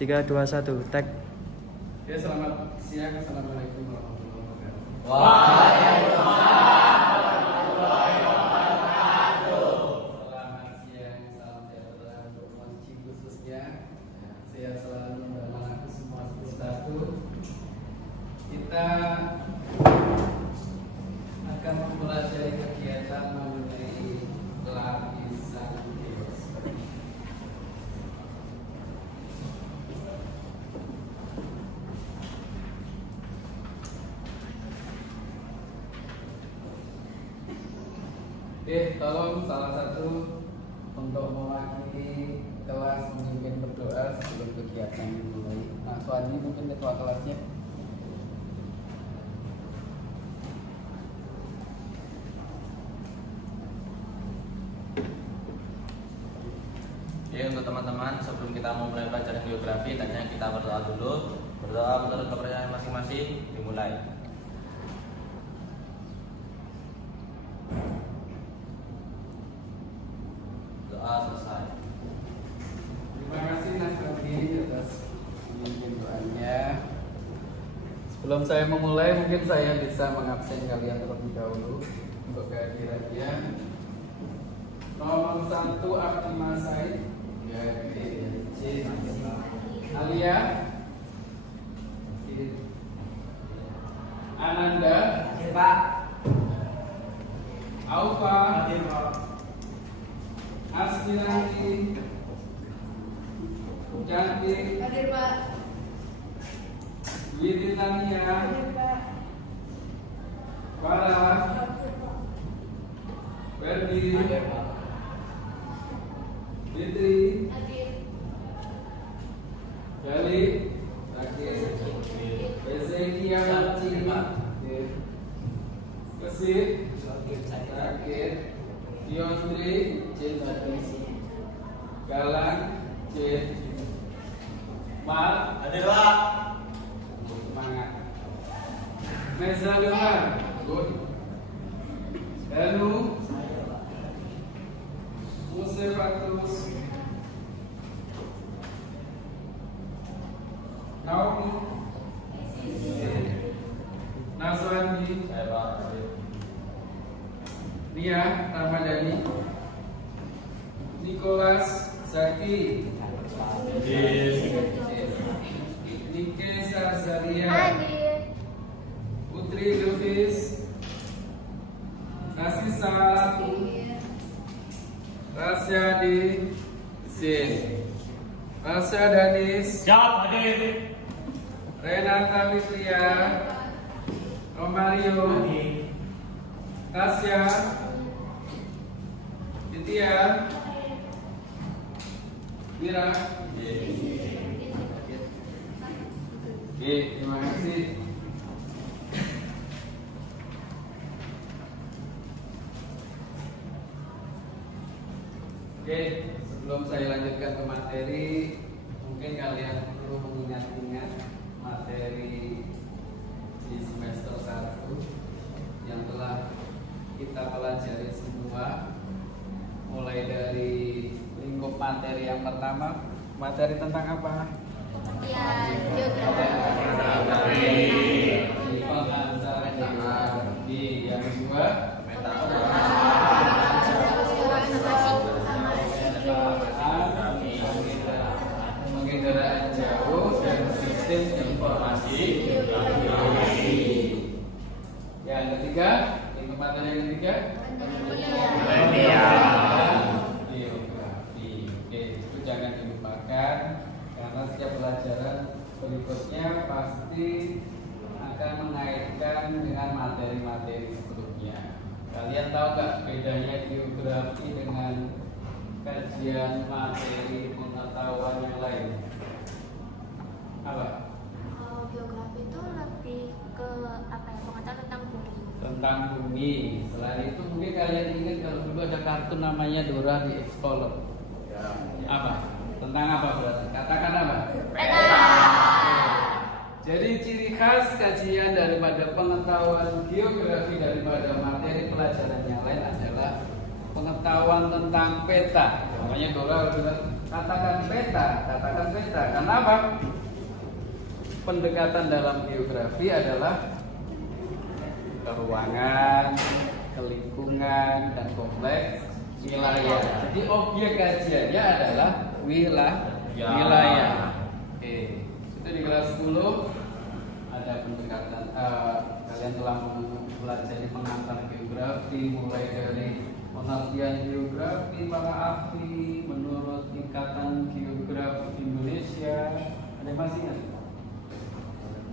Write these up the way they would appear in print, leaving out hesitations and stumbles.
3, 2, 1, tag. Oke, selamat siang. Assalamualaikum warahmatullahi wabarakatuh. Waalaikumsalam warahmatullahi wabarakatuh. Selamat siang, salam sejahtera untuk masjid khususnya. Sehat selalu dan aku semua satu. Kita akan mempelajari kegiatan mengenai lapisan geosfer. Oke, tolong salah satu untuk mewakili kelas memimpin berdoa sebelum kegiatan dimulai. Nah, Suwandi mungkin ketua kelasnya. Oke, untuk teman-teman, sebelum kita memulai pelajaran geografi, tanya kita berdoa dulu. Berdoa menurut kepercayaan masing-masing, dimulai. Doa selesai. Terima kasih Mas Rodi atas pemimpin doanya. Sebelum saya memulai, mungkin saya bisa mengabsen kalian terlebih dahulu untuk kehadirannya. Nomor 1 Abdi Masaid, Alia, Ananda, Pak. Aufa, Asminanti, Cantik, Hadir, Pak. Widitania, Hadir, Pak. Farah, Ferdi, Fitri, Hadir. Gali, Ezekia, Kesit, Sakit, Diondri, Galang, Mal, Hadir, Pak. semangat. Mezaluma, good. Danu, Musefatus, Naomi, Nasrani, Saya Pak. Hadir. Nia Ramadhani, Nicholas Zaki, Nike Sarzaria, Hadir. Putri Lufis, Nasisa, Rasya di Zin, Rasya Danis, Siap, hadir. Renata Fitria, Romario, Tasya, Ditya, Mira. Oke, terima kasih. Oke, sebelum saya lanjutkan ke materi, mungkin kalian perlu mengingat-ingat materi di semester 1 yang telah kita pelajari semua, mulai dari lingkup materi yang pertama. Materi tentang apa? Ya, geografi. Yang kedua, pengendaraan jauh dan sistem informasi geografi. Yang ketiga, lingkup materi yang ketiga, geografi. Oke, itu jangan dilupakan karena setiap pelajaran berikutnya pasti akan mengaitkan dengan materi-materi sebelumnya. Kalian tahu nggak bedanya geografi dengan kajian materi pengetahuan yang lain? Apa? Kalau geografi itu lebih ke apa ya? Pengetahuan tentang bumi. Tentang bumi. Selain itu mungkin kalian ingat kalau dulu ada kartun namanya Dora the Explorer. Apa? Tentang apa berarti? Katakan apa? Jadi ciri khas kajian daripada pengetahuan geografi daripada materi pelajaran yang lain adalah pengetahuan tentang peta. Makanya Dora bilang Katakan peta. Karena apa? Pendekatan dalam geografi adalah ke ruangan, ke lingkungan, dan kompleks wilayah. Jadi objek kajiannya adalah wilayah. Oke, itu di kelas 10 ada pendekatan. Kalian telah mempelajari pengantar geografi, mulai dari pengertian geografi para ahli menurut Ikatan Geografi Indonesia. Ada yang masih ingat?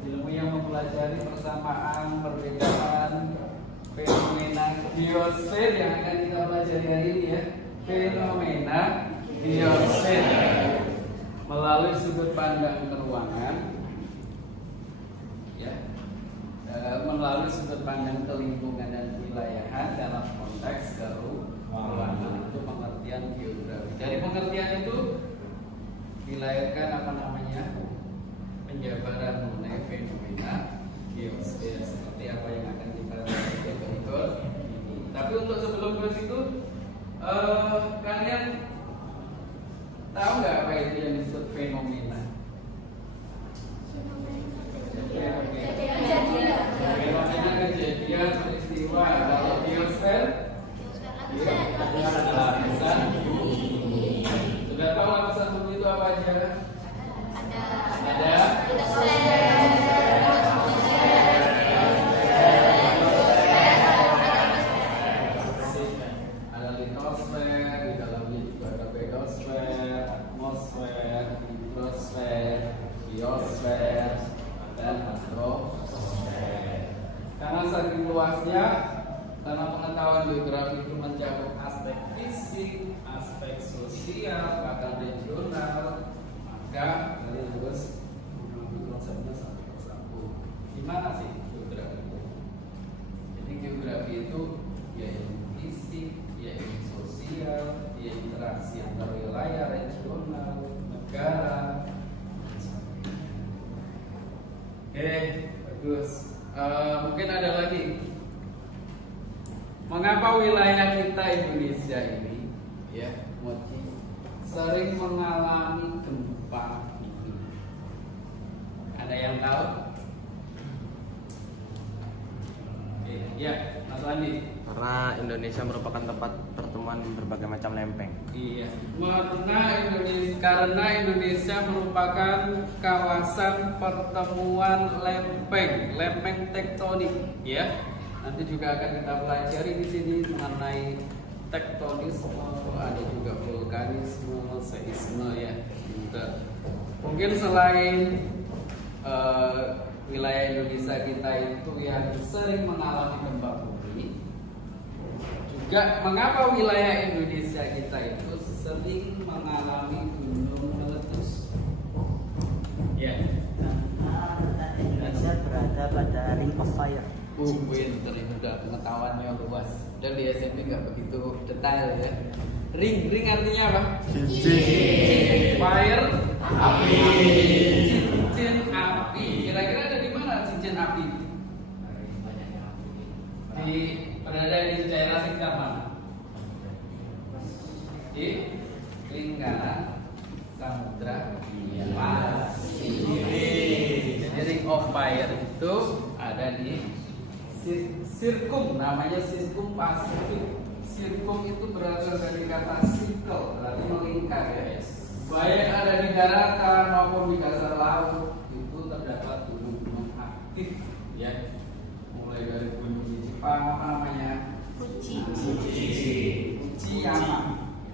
Ilmu yang mempelajari persamaan, perbedaan, fenomena biosfer yang akan kita pelajari hari ini ya. Fenomena biosfer melalui sudut pandang keruangan, ya, melalui sudut pandang kelingkungan dan wilayahan dalam konteks keruangan. Itu pengertian geografi. Dari pengertian itu dilahirkan apa namanya? Penjabaran mengenai fenomena geosfer seperti apa yang akan kita lihat berikut ini. Tapi untuk sebelum ke situ, kalian tahu nggak apa itu yang disebut fenomena? Fenomena kejadian peristiwa. Kalau geosfer, lapisan bumi. Sudah tahu lapisan bumi itu apa aja? Ada litosfer, di dalamnya juga ada pedosfer, atmosfer, hidrosfer, biosfer, dan hidrosfer. Karena saking luasnya, karena pengetahuan geografi itu mencakup aspek fisik, aspek sosial, bahkan regional, maka kalian harus mengambil konsepnya satu persatu. Gimana sih geografi itu? Jadi geografi itu ya ilmu fisik, ya ilmu sosial, ya interaksi antar wilayah, regional, negara. Oke, bagus. Mungkin ada lagi. Mengapa wilayah kita Indonesia ini, ya, Mochi, sering mengalami gempa bumi? Ada yang tahu? Oke, ya, Mas Andi. Karena Indonesia merupakan tempat pertemuan berbagai macam lempeng. Iya, karena Indonesia merupakan kawasan pertemuan lempeng tektonik, ya. Nanti juga akan kita pelajari di sini mengenai tektonisme, ada juga vulkanisme, seisme, ya. Mungkin selain wilayah Indonesia kita itu yang sering mengalami gempa bumi, juga mengapa wilayah Indonesia kita itu sering mengalami gunung meletus? Ya. Karena Indonesia berada pada ring of fire. Pinter, udah pengetahuannya luas. Dan di SMP nggak begitu detail ya. Ring artinya apa? Cincin. Fire, api. Cincin api. Kira-kira ada di mana cincin api? Berada di daerah sekitar mana? Di lingkaran Samudra Pasifik. Jadi ring of fire itu ada di sirkum, namanya sirkum Pasifik. Sirkum itu berasal dari kata circle, berarti melingkar ya. Baik ada di daratan maupun di dasar laut itu terdapat gunung-gunung aktif ya. Mulai dari gunung di Jepang apa namanya? Fuji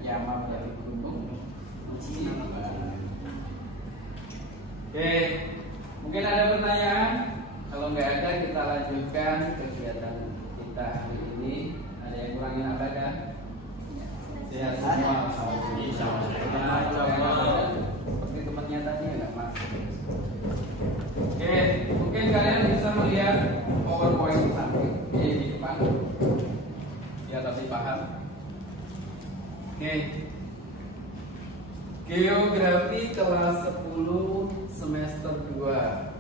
Yama dari gunung Fuji. Oke, mungkin ada pertanyaan? Kalau nggak ada, kita lanjutkan kegiatan kita hari ini. Ada yang kurangin apa kan? Sehat semua. Seperti temannya tadi nggak masuk. Oke, mungkin kalian bisa melihat PowerPoint nanti di depan, biar lebih paham. Oke, Geografi kelas 10 semester 2.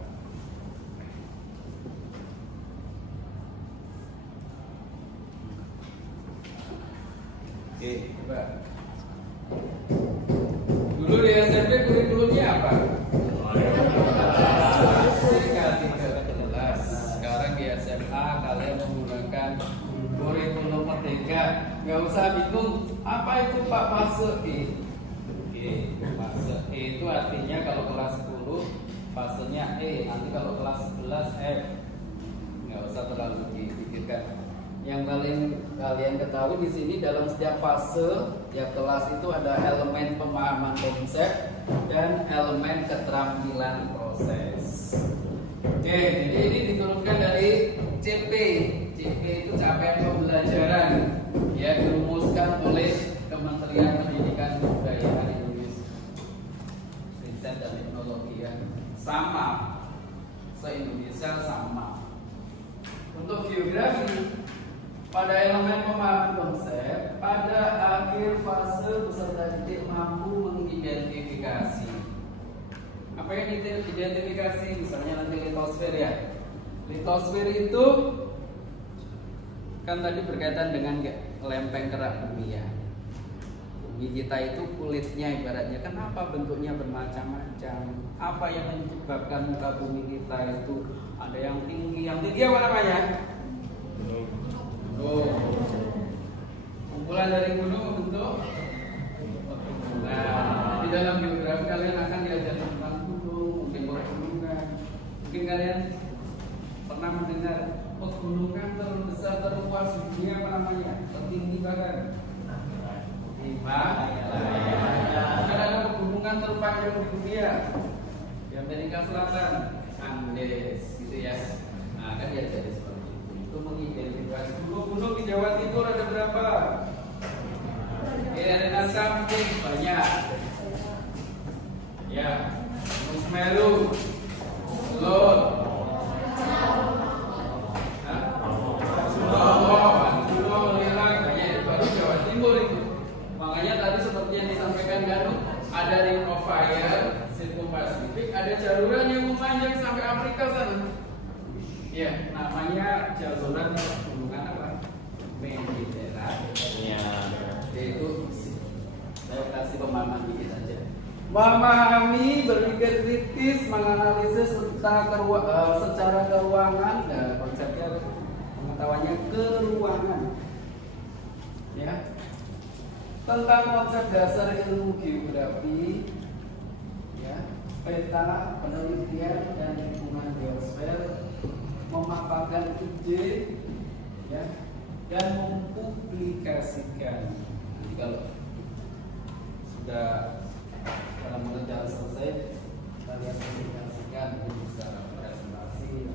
Oke, coba. nggak usah bingung. Apa itu Pak fase E? Oke, fase E itu artinya kalau kelas 10 fasenya E, nanti kalau kelas 11 F. Nggak usah terlalu dipikirkan. Yang paling kalian ketahui di sini dalam setiap fase ya kelas itu ada elemen pemahaman konsep dan elemen keterampilan proses. Oke, jadi ini diturunkan dari CP. CP itu capaian pembelajaran, ya dirumuskan oleh Kementerian Pendidikan dan Kebudayaan Indonesia. Riset dan Teknologi ya, sama, se-Indonesia sama. Untuk geografi, pada elemen pemahaman konsep, pada akhir fase peserta didik mampu mengidentifikasi. Apa yang identifikasi? Misalnya nanti litosfer ya. Litosfer itu kan tadi berkaitan dengan lempeng kerak bumi ya. Bumi kita itu kulitnya ibaratnya kenapa bentuknya bermacam-macam? Apa yang menyebabkan muka bumi kita itu ada yang tinggi apa namanya? Kumpulan dari gunung bentuk. Nah, di dalam geografi kalian akan diajarkan tentang gunung, mungkin pegunungan. Mungkin kalian pernah mendengar pegunungan terbesar terluas di dunia apa namanya? Tertinggi bahkan. Himalaya. Ada pegunungan terpanjang di dunia di Amerika Selatan, Andes, gitu ya. Nah, kan diajarin seperti itu mengidentifikasi gunung-gunung di Jawa Timur ada berapa? Ada samping banyak. Ya, Gunung Semeru, Lod, Gunung Lilang, banyak di baru Jawa Timur itu. Makanya tadi seperti yang disampaikan Danu, ada Ring of Fire, Sirkum Pasifik, ada jaluran yang memanjang sampai Afrika sana. Ya, namanya jaluran pegunungan apa? Mediterania. Yaitu saya kasih pemahaman dikit aja. Memahami, berpikir kritis, menganalisis secara keuangan, dan konsepnya pengetahuannya keruangan. Ya. Tentang konsep dasar ilmu geografi, ya, peta, penelitian dan lingkungan geosfer, memaparkan ide, ya, dan mempublikasikan. Nanti kalau sudah dalam mengerjakan selesai, kalian publikasikan secara presentasi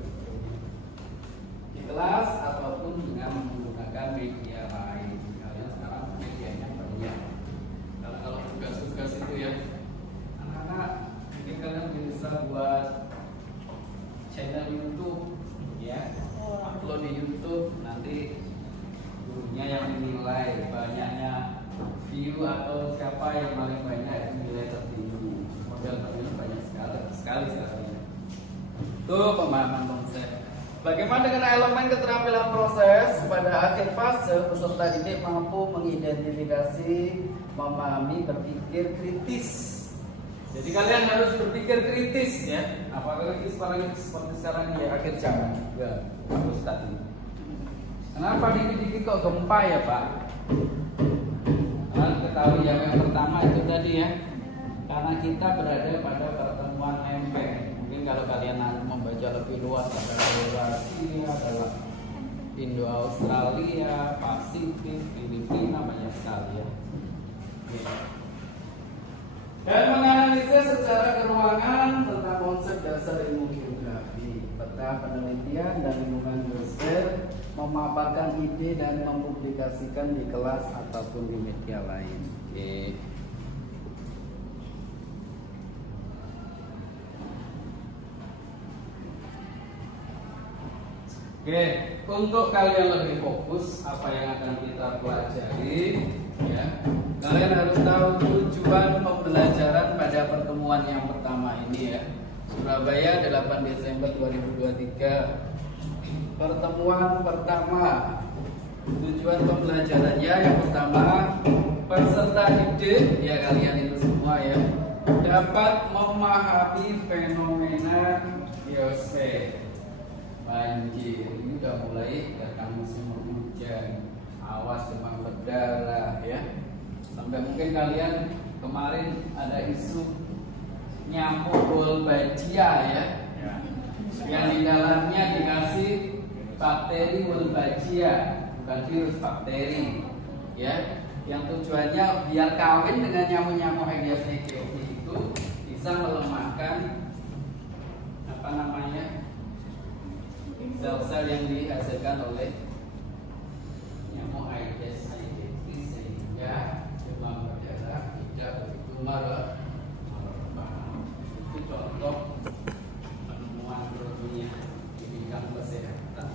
di kelas ataupun dengan menggunakan media lain. Kalian sekarang medianya banyak. Karena kalau tugas-tugas itu ya, anak-anak mungkin kalian bisa buat channel YouTube, ya, upload di YouTube, nanti gurunya yang menilai banyaknya view atau siapa yang paling banyak nilai tertinggi. Model tertinggi banyak sekali sekarang. Itu pemahaman konsep. Bagaimana dengan elemen keterampilan proses? Pada akhir fase peserta didik mampu mengidentifikasi, memahami, berpikir kritis. Jadi kalian harus berpikir kritis ya. Apalagi seperti sekarang di akhir zaman juga harus tadi. Kenapa dikit-dikit kok gempa ya Pak? Kalian ketahui yang pertama itu tadi ya, karena kita berada pada pertemuan lempeng. Mungkin kalau kalian membaca lebih luas ada Eurasia, ada Indo-Australia, Pasifik, Filipina, banyak sekali ya. Dan menganalisis secara keruangan tentang konsep dasar ilmu geografi, peta, penelitian dan lingkungan geosfer, memaparkan ide dan mempublikasikan di kelas ataupun di media lain. Oke, untuk kalian lebih fokus apa yang akan kita pelajari, ya, kalian harus tahu tujuan pembelajaran pada pertemuan yang pertama ini ya. Surabaya 8 Desember 2023. Pertemuan pertama, tujuan pembelajarannya yang pertama, peserta didik ya kalian itu semua ya dapat memahami fenomena geosfer. Banjir ini udah mulai datang musim hujan, awas demam berdarah ya. Sampai mungkin kalian kemarin ada isu nyamuk Wolbachia ya, yang di dalamnya dikasih bakteri Wolbachia, bukan virus, bakteri ya, yang tujuannya biar kawin dengan nyamuk-nyamuk Aedes aegypti itu bisa melemahkan apa namanya sel-sel yang dihasilkan oleh nyamuk Aedes aegypti sehingga demam berdarah tidak begitu merebak. Itu contoh penemuan ilmiah di bidang kesehatan.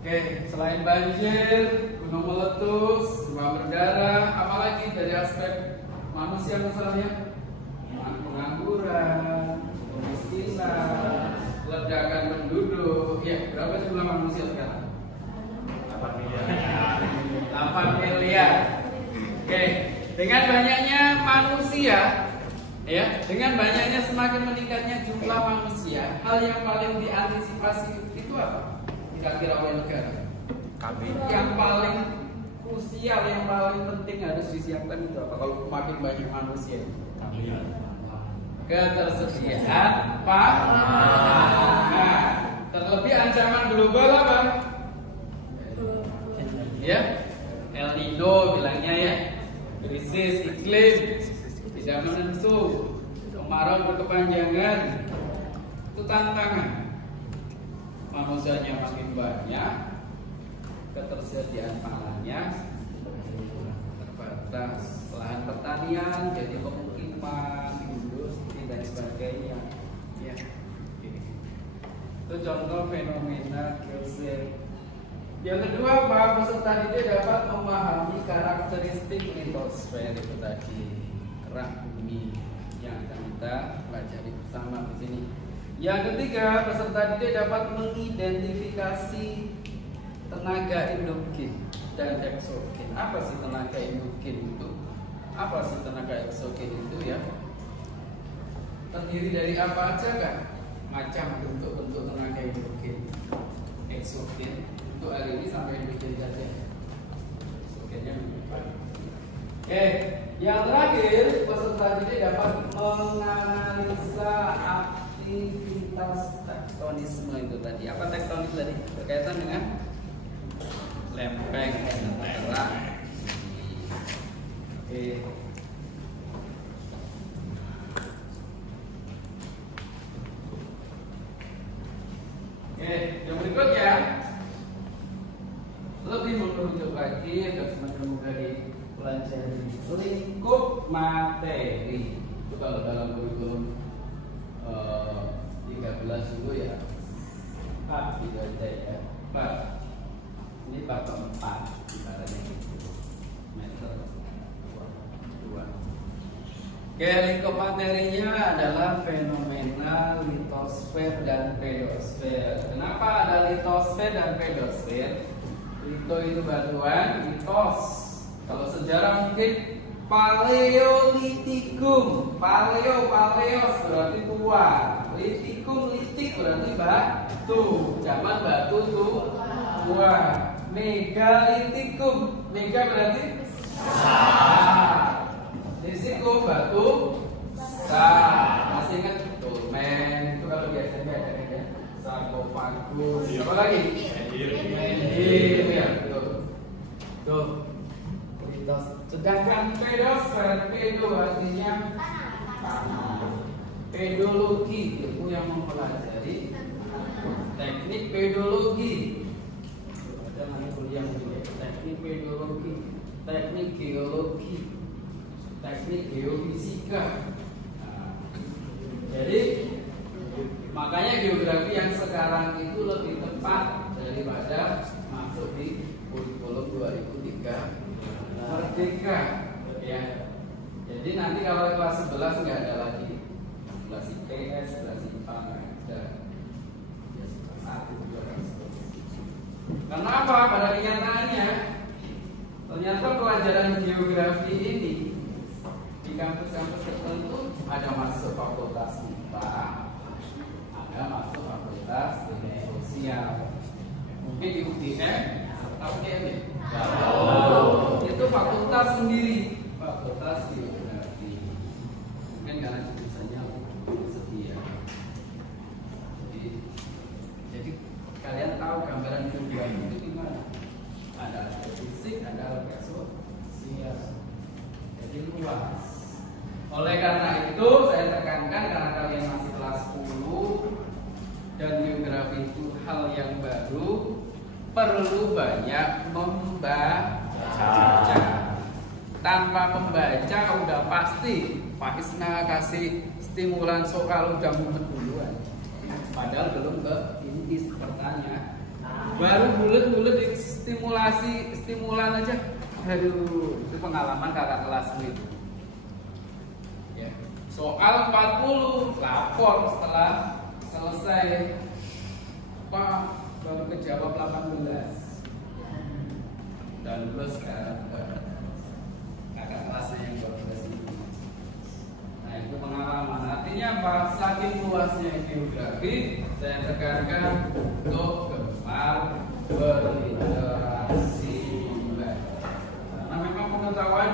Oke, selain banjir, gunung meletus, demam berdarah, apalagi dari aspek manusia misalnya pengangguran, kemiskinan, ledakan penduduk. Ya, berapa jumlah manusia sekarang? 8 miliar. Oke, dengan banyaknya manusia, ya, dengan banyaknya semakin meningkatnya jumlah manusia, hal yang paling diantisipasi itu apa? Kira-kira oleh negara. Yang paling krusial, yang paling penting harus disiapkan itu apa? Kalau makin banyak manusia, ketersediaan pangan. Terlebih ancaman global apa? Ya, El Nino bilangnya ya, krisis iklim tidak menentu, kemarau berkepanjangan, itu tantangan. Manusianya makin banyak, ketersediaan pangannya terbatas, lahan pertanian jadi pemukiman, industri dan sebagainya. Ya, itu contoh fenomena geosfer. Yang kedua, para peserta didik dapat memahami karakteristik litosfer itu tadi, kerak bumi yang akan kita pelajari bersama di sini. Yang ketiga, peserta didik dapat mengidentifikasi tenaga endogen dan eksogen. Apa sih tenaga endogen itu? Apa sih tenaga eksogen itu ya? Terdiri dari apa aja kan? Macam bentuk-bentuk tenaga endogen, eksogen. Untuk hari ini sampai endogen saja. Eksogennya berapa? Oke, yang terakhir, peserta didik dapat menganalisa aktivitas tektonisme itu tadi. Apa tektonik tadi? Berkaitan dengan lempeng antara. Oke. Oke, yang berikutnya lebih mengerucut lagi agar semakin mudah dipelajari. Lingkup materi itu kalau dalam kurikulum 13 dulu ya, Pak gitu aja ya, Pak. Ini bab 4 ibaratnya meter 2. Oke, lingkup materinya adalah fenomena litosfer dan pedosfer. Kenapa ada litosfer dan pedosfer? Lito itu batuan, litos. Kalau sejarah mungkin paleolitikum. Paleos berarti tua. Litikum, litik berarti batu. Zaman batu tuh tua. Megalitikum, mega berarti besar. Litikum batu besar. Masih ingat dolmen itu kalau biasanya ada ya. Sarkofagus. Apa lagi? Ya, betul. Tuh. Sedangkan pedosfer, pedo artinya pedologi, ilmu yang mempelajari teknik pedologi. Ada nanti kuliah teknik pedologi, teknik geologi, teknik geofisika. Nah, jadi makanya geografi yang sekarang itu lebih tepat daripada masuk di kurikulum 2003 Merdeka ya. Jadi nanti kalau kelas 11 nggak ada lagi kelas IPS, kelas IPA nggak ada. Ya, 1, 2, 3. Karena apa? Pada kenyataannya ternyata pelajaran geografi ini di kampus-kampus tertentu ada masuk fakultas IPA, ada masuk fakultas ilmu sosial, mungkin di UGM atau UGM. perlu banyak membaca. Tanpa membaca udah pasti Pak Isna kasih stimulan soal udah mumet duluan. Padahal belum ke inti pertanyaan. Baru bulet-bulet stimulan aja. Aduh, itu pengalaman kakak kelas itu. Ya. Soal 40 lapor setelah selesai. Pak baru kejawab 18. Dan plus kakak kelasnya yang 12 itu. Nah itu pengalaman. Artinya apa? Saking luasnya geografi, saya tekankan untuk gemar berliterasi. Karena memang pengetahuan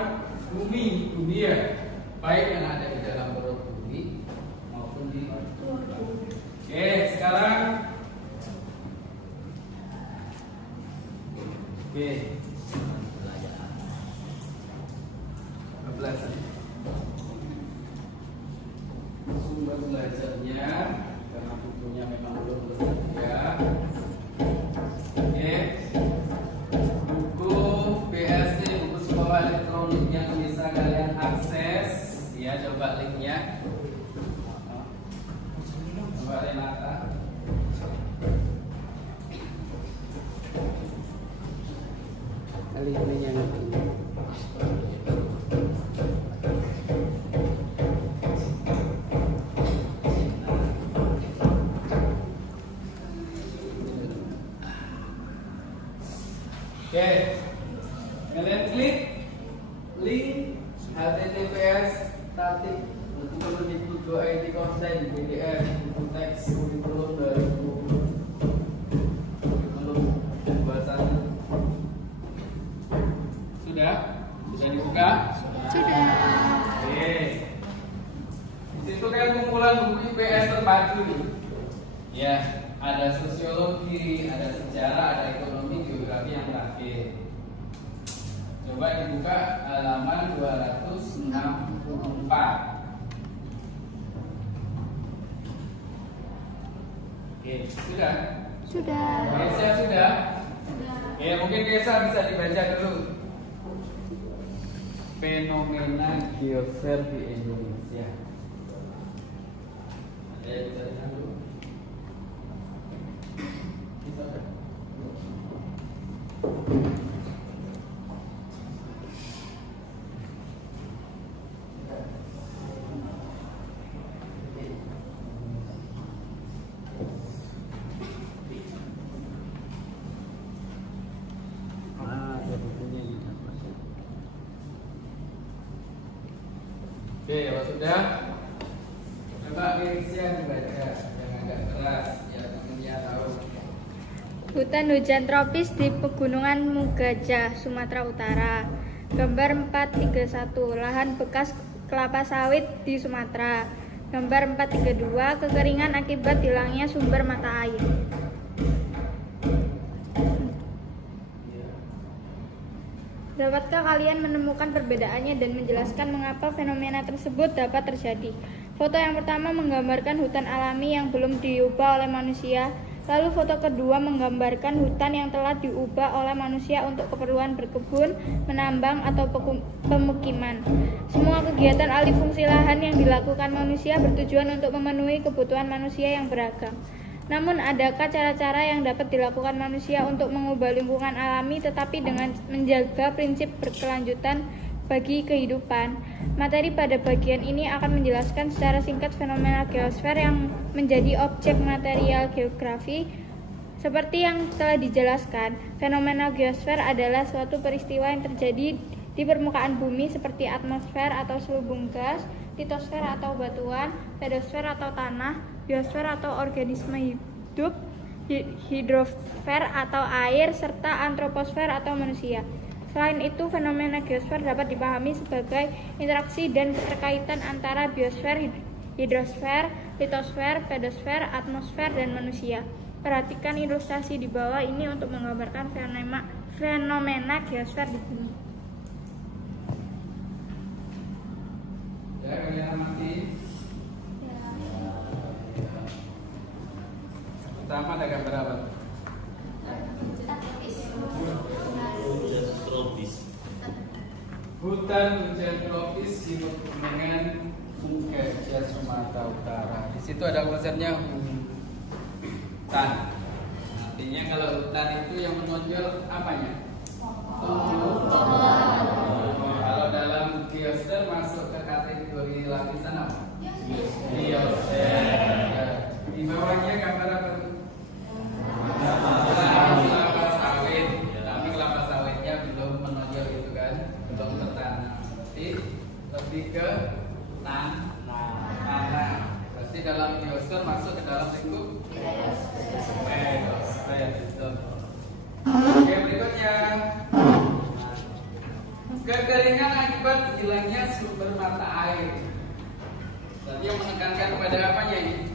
bumi, dunia, baik yang ada di dalam perut bumi maupun di luar bumi. Oke, sekarang pembelajaran. Sumber belajarnya karena bukunya memang belum tersedia. Oke. Buku BSC, buku sekolah elektronik yang bisa kalian akses. Ya, coba linknya. Coba Renata. Kali ini yang oke, kalian klik link https://kemendikbud.go.id konten PDF buku teks kurikulum 2021. Sudah? Bisa dibuka? Sudah. Oke. Di situ kan kumpulan buku IPS terpadu nih. Ya, ada sosiologi, ada sejarah, ada ekonomi, geografi yang terakhir. Coba dibuka halaman 264. Oke, sudah? Sudah. Kesa sudah? Oke, mungkin Kesa bisa dibaca dulu. Fenomena geosfer di Indonesia. Ada yang bisa lihat dulu? Bisa kan? Oke, kalau sudah, coba Indonesia dibaca yang agak keras, ya temennya tahu. Hutan hujan tropis di Pegunungan Mugaja, Sumatera Utara. Gambar 431, lahan bekas kelapa sawit di Sumatera. Gambar 432, kekeringan akibat hilangnya sumber mata air. Dapatkah kalian menemukan perbedaannya dan menjelaskan mengapa fenomena tersebut dapat terjadi? Foto yang pertama menggambarkan hutan alami yang belum diubah oleh manusia. Lalu foto kedua menggambarkan hutan yang telah diubah oleh manusia untuk keperluan berkebun, menambang, atau pemukiman. Semua kegiatan alih fungsi lahan yang dilakukan manusia bertujuan untuk memenuhi kebutuhan manusia yang beragam. Namun adakah cara-cara yang dapat dilakukan manusia untuk mengubah lingkungan alami tetapi dengan menjaga prinsip berkelanjutan bagi kehidupan? Materi pada bagian ini akan menjelaskan secara singkat fenomena geosfer yang menjadi objek material geografi. Seperti yang telah dijelaskan, fenomena geosfer adalah suatu peristiwa yang terjadi di permukaan bumi seperti atmosfer atau selubung gas, litosfer atau batuan, pedosfer atau tanah, biosfer atau organisme hidup, hidrosfer atau air, serta antroposfer atau manusia. Selain itu, fenomena geosfer dapat dipahami sebagai interaksi dan keterkaitan antara biosfer, hidrosfer, litosfer, pedosfer, atmosfer, dan manusia. Perhatikan ilustrasi di bawah ini untuk menggambarkan fenomena geosfer di bumi. Ya, kalian amati. Pertama ada gambar apa? hutan tropis di pegunungan Gajah Sumatera Utara. Di situ ada konsepnya hutan. Artinya kalau hutan itu yang menonjol apanya? Kalau dalam geosfer masuk ke kategori lapisan apa? Geosfer. Di bawahnya gambar apa? Kelapa sawit. Tapi kelapa sawitnya belum menonjol itu kan, belum bertanam. Jadi lebih ke tanah. Berarti dalam geosfer masuk ke dalam lingkup geosfer. Oke, berikutnya. Kekeringan akibat hilangnya sumber mata air. Tadi yang menekankan pada apanya ini?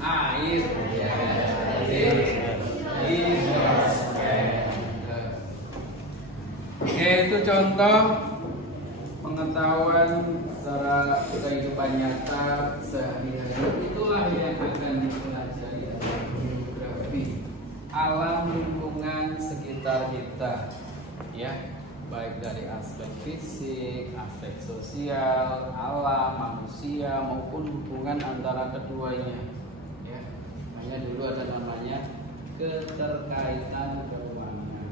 Air. Ya. Oke, itu contoh pengetahuan secara kehidupan nyata sehari-hari. Itulah yang akan dipelajari dalam geografi. Alam lingkungan sekitar kita, ya, baik dari aspek fisik, aspek sosial, alam, manusia maupun hubungan antara keduanya, ya. Makanya dulu ada namanya keterkaitan keuangan.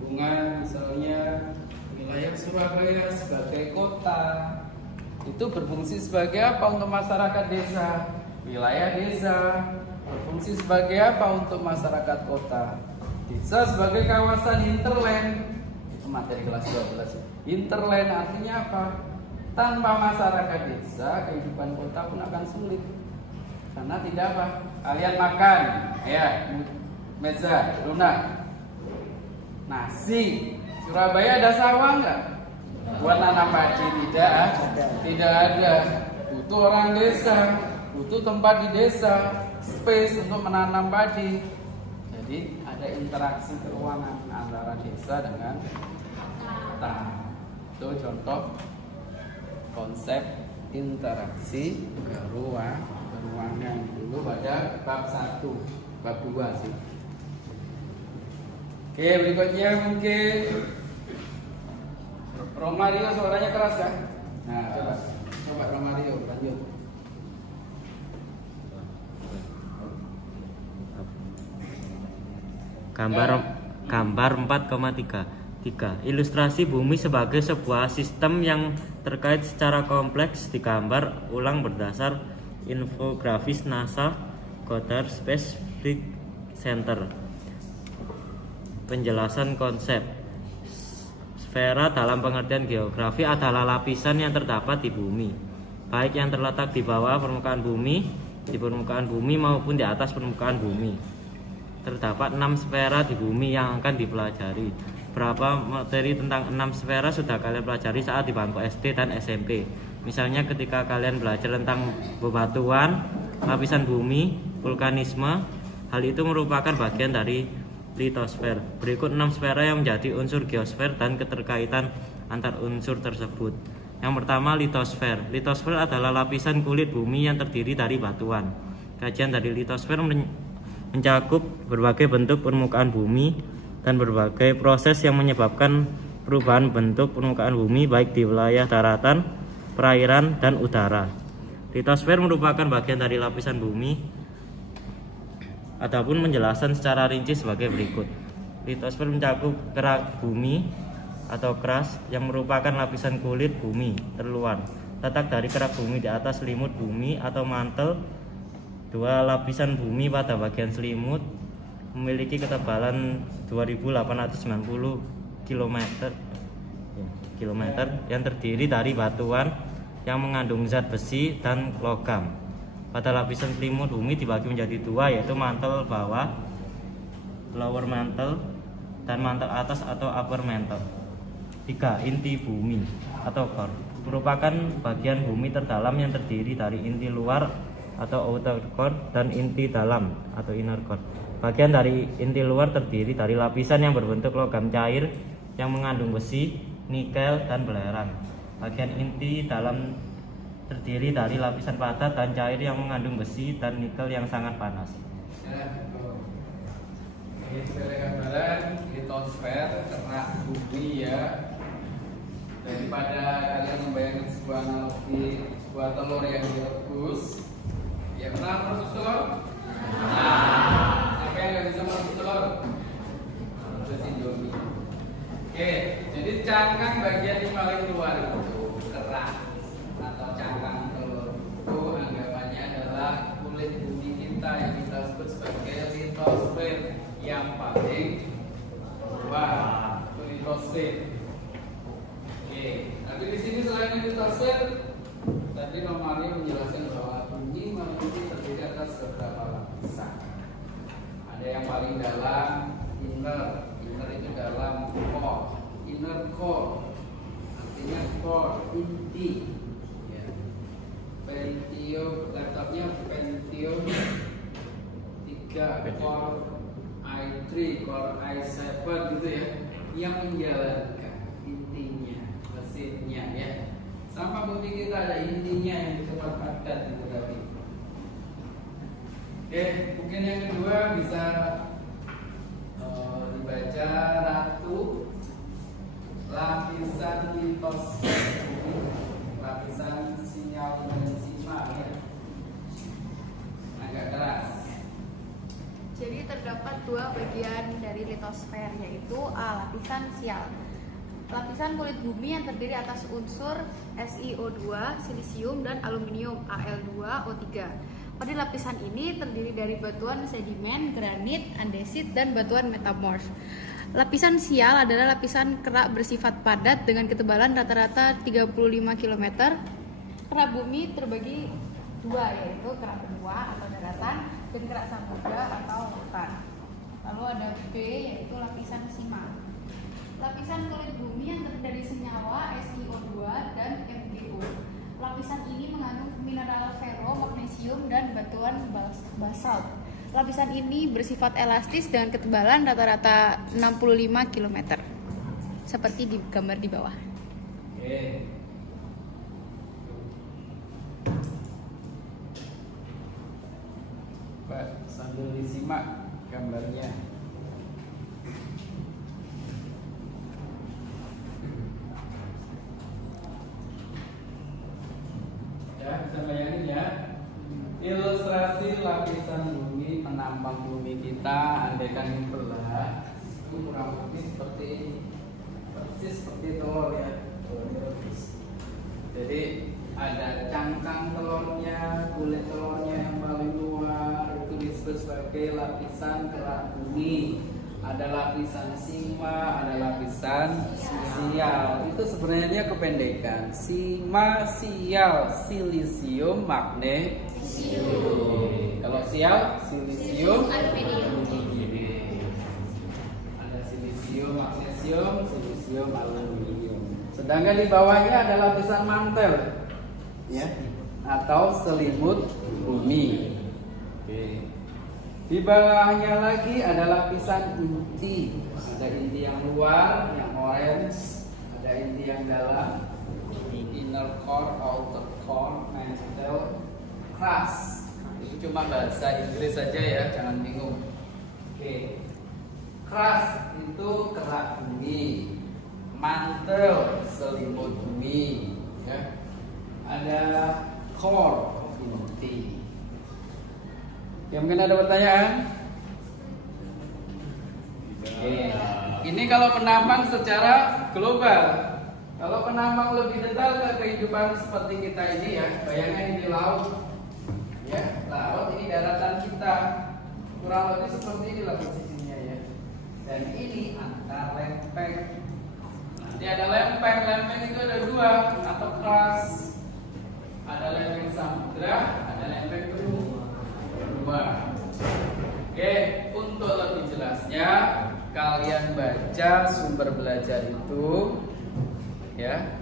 Hubungan misalnya wilayah Surabaya sebagai kota itu berfungsi sebagai apa untuk masyarakat desa? Wilayah desa berfungsi sebagai apa untuk masyarakat kota? Desa sebagai kawasan hinterland. Itu materi kelas 12. Hinterland artinya apa? Tanpa masyarakat desa, kehidupan kota pun akan sulit. Karena tidak apa? Kalian makan, ya, Meza, Luna, nasi. Surabaya ada sawah nggak? Buat nanam padi tidak ada. Butuh orang desa, butuh tempat di desa, space untuk menanam padi. Jadi ada interaksi keuangan antara desa dengan tanah. Itu contoh konsep interaksi keuangan dulu pada bab 1, bab 2 sih. Oke, berikutnya mungkin Romario, suaranya keras kan? Nah, coba Romario lanjut. Gambar 4,3. Ilustrasi bumi sebagai sebuah sistem yang terkait secara kompleks digambar ulang berdasar infografis NASA Goddard Space Flight Center. Penjelasan konsep. Sfera dalam pengertian geografi adalah lapisan yang terdapat di bumi, baik yang terletak di bawah permukaan bumi, di permukaan bumi maupun di atas permukaan bumi. Terdapat 6 sfera di bumi yang akan dipelajari. Berapa materi tentang 6 sfera sudah kalian pelajari saat di bangku SD dan SMP. Misalnya ketika kalian belajar tentang bebatuan, lapisan bumi, vulkanisme, hal itu merupakan bagian dari litosfer. Berikut 6 sfera yang menjadi unsur geosfer dan keterkaitan antar unsur tersebut. Yang pertama, litosfer. Litosfer adalah lapisan kulit bumi yang terdiri dari batuan. Kajian dari litosfer mencakup berbagai bentuk permukaan bumi dan berbagai proses yang menyebabkan perubahan bentuk permukaan bumi baik di wilayah daratan, perairan, dan udara. Litosfer merupakan bagian dari lapisan bumi. Adapun penjelasan secara rinci sebagai berikut. Litosfer mencakup kerak bumi atau crust yang merupakan lapisan kulit bumi terluar. Letak dari kerak bumi di atas selimut bumi atau mantel. 2 lapisan bumi pada bagian selimut memiliki ketebalan 2890 km yang terdiri dari batuan yang mengandung zat besi dan logam. Pada lapisan selimut bumi dibagi menjadi 2, yaitu mantel bawah lower mantle dan mantel atas atau upper mantle. 3. Inti bumi atau core merupakan bagian bumi terdalam yang terdiri dari inti luar atau outer core dan inti dalam atau inner core. Bagian dari inti luar terdiri dari lapisan yang berbentuk logam cair yang mengandung besi, nikel, dan belerang. Bagian inti dalam terdiri dari lapisan padat dan cair yang mengandung besi dan nikel yang sangat panas. Ini sebagai gambaran itu litosfer, kerak bumi ya. Daripada kalian membayangkan sebuah analogi sebuah telur yang direbus, ya pernah merebus telur? Siapa yang nggak bisa merebus telur? Merebus Indomie. Oke, jadi cangkang bagian yang paling luar itu kerak atau cangkang telur itu anggapannya adalah kulit bumi kita yang kita sebut sebagai litosfer yang paling luar, itu litosfer. Oke, tapi di sini selain litosfer, tadi Nomari menjelaskan bahwa bumi manusia terdiri atas beberapa lapisan. Ada yang paling dalam, inner itu dalam core, inner core, artinya core inti. Ya. Pentium, laptopnya Pentium 3 core i3, core i7 gitu ya, yang menjalankan intinya, mesinnya ya. Sama bumi kita ada intinya yang disebut padat gitu tadi. Oke, mungkin yang kedua bisa dibaca ratu lapisan litosfer, lapisan sinyal enzima ya, agak keras. Jadi terdapat dua bagian dari litosfer, yaitu lapisan sial. Lapisan kulit bumi yang terdiri atas unsur SiO2, silisium, dan aluminium Al2O3. Pada lapisan ini terdiri dari batuan sedimen, granit, andesit, dan batuan metamorf. Lapisan sial adalah lapisan kerak bersifat padat dengan ketebalan rata-rata 35 km. Kerak bumi terbagi dua, yaitu kerak benua atau daratan dan kerak samudra atau lautan. Lalu ada B, yaitu lapisan sima. Lapisan kulit bumi yang terdiri dari senyawa SiO2 dan MgO. Lapisan ini mengandung mineral ferro, magnesium, dan batuan basalt. Lapisan ini bersifat elastis dengan ketebalan rata-rata 65 km. Seperti di gambar di bawah. Oke. Pak, sambil disimak gambarnya. Ya, bisa bayangin ya. Ilustrasi lapisan bumi, penampang bumi kita, andaikan dibelah, itu kurang lebih seperti ini, persis seperti telur ya. Jadi ada cangkang telurnya, kulit telurnya yang paling luar itu disebut sebagai lapisan kerak bumi. Ada lapisan sima, ada lapisan sial. Itu sebenarnya kependekan. Sima, sial, silisium, magnesium. Kalau sial, silisium, aluminium. Ada silisium, magnesium, silisium, aluminium. Sedangkan di bawahnya ada lapisan mantel, ya, atau selimut bumi. Oke. Di bawahnya lagi ada lapisan inti. Ada inti yang luar, yang orange. Ada inti yang dalam, inner core, outer core, mantle, crust. Itu cuma bahasa Inggris saja ya, jangan bingung. Oke. Crust itu kerak bumi, mantle selimut bumi. Ya. Ada core inti. Ya, mungkin ada pertanyaan? Oke. Ini kalau penampang secara global. Kalau penampang lebih detail ke kehidupan seperti kita ini ya, bayangkan ini laut. Ya, laut ini daratan kita. Kurang lebih seperti inilah posisinya ya. Dan ini antar lempeng. Nanti ada lempeng, lempeng itu ada dua atau keras. Ada lempeng samudra, ada lempeng benua. Oke, untuk lebih jelasnya kalian baca sumber belajar itu ya.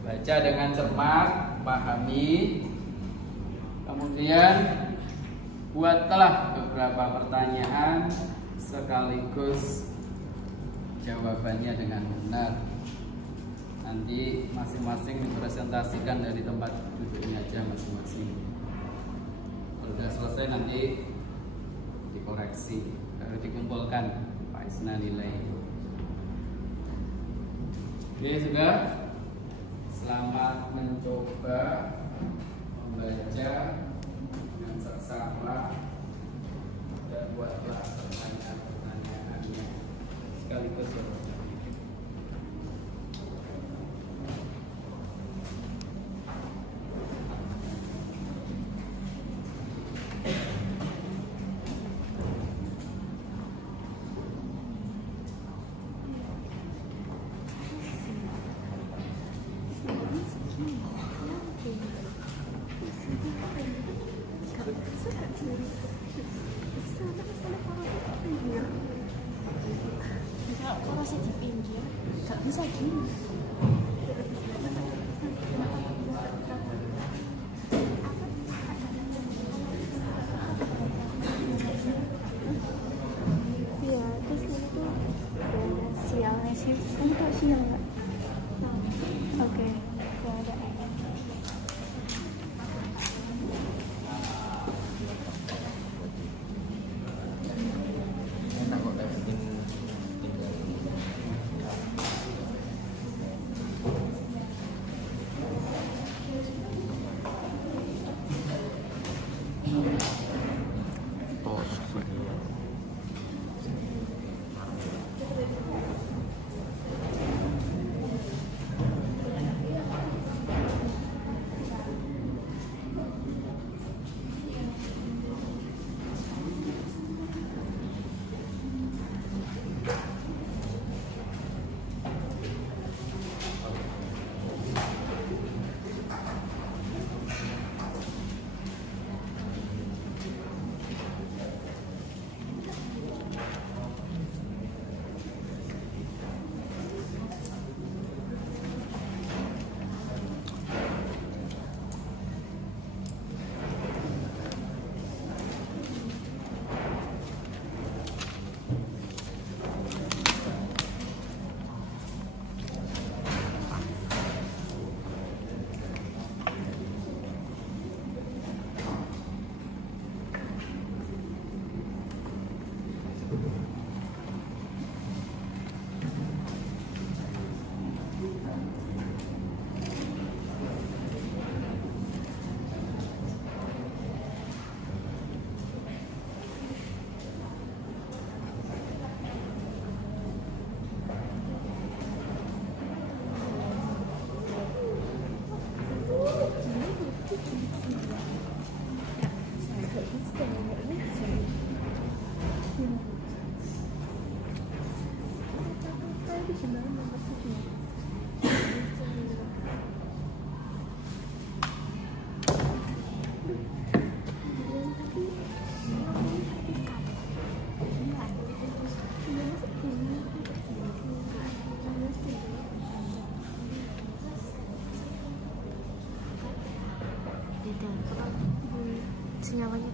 Baca dengan cermat, pahami. Kemudian buatlah beberapa pertanyaan sekaligus jawabannya dengan benar. Nanti masing-masing dipresentasikan dari tempat duduknya aja masing-masing. Sudah selesai nanti dikoreksi, baru dikumpulkan Pak Isna nilai. Oke, sudah. Selamat mencoba membaca dengan seksama dan buatlah pertanyaan-pertanyaannya sekaligus berbaca. Kalau masih di pinggir, nggak bisa gini. Iya, terus itu sialnya sih, untuk sial nggak? Oke, nggak ada. Enak kok leveling tinggal. Senyawanya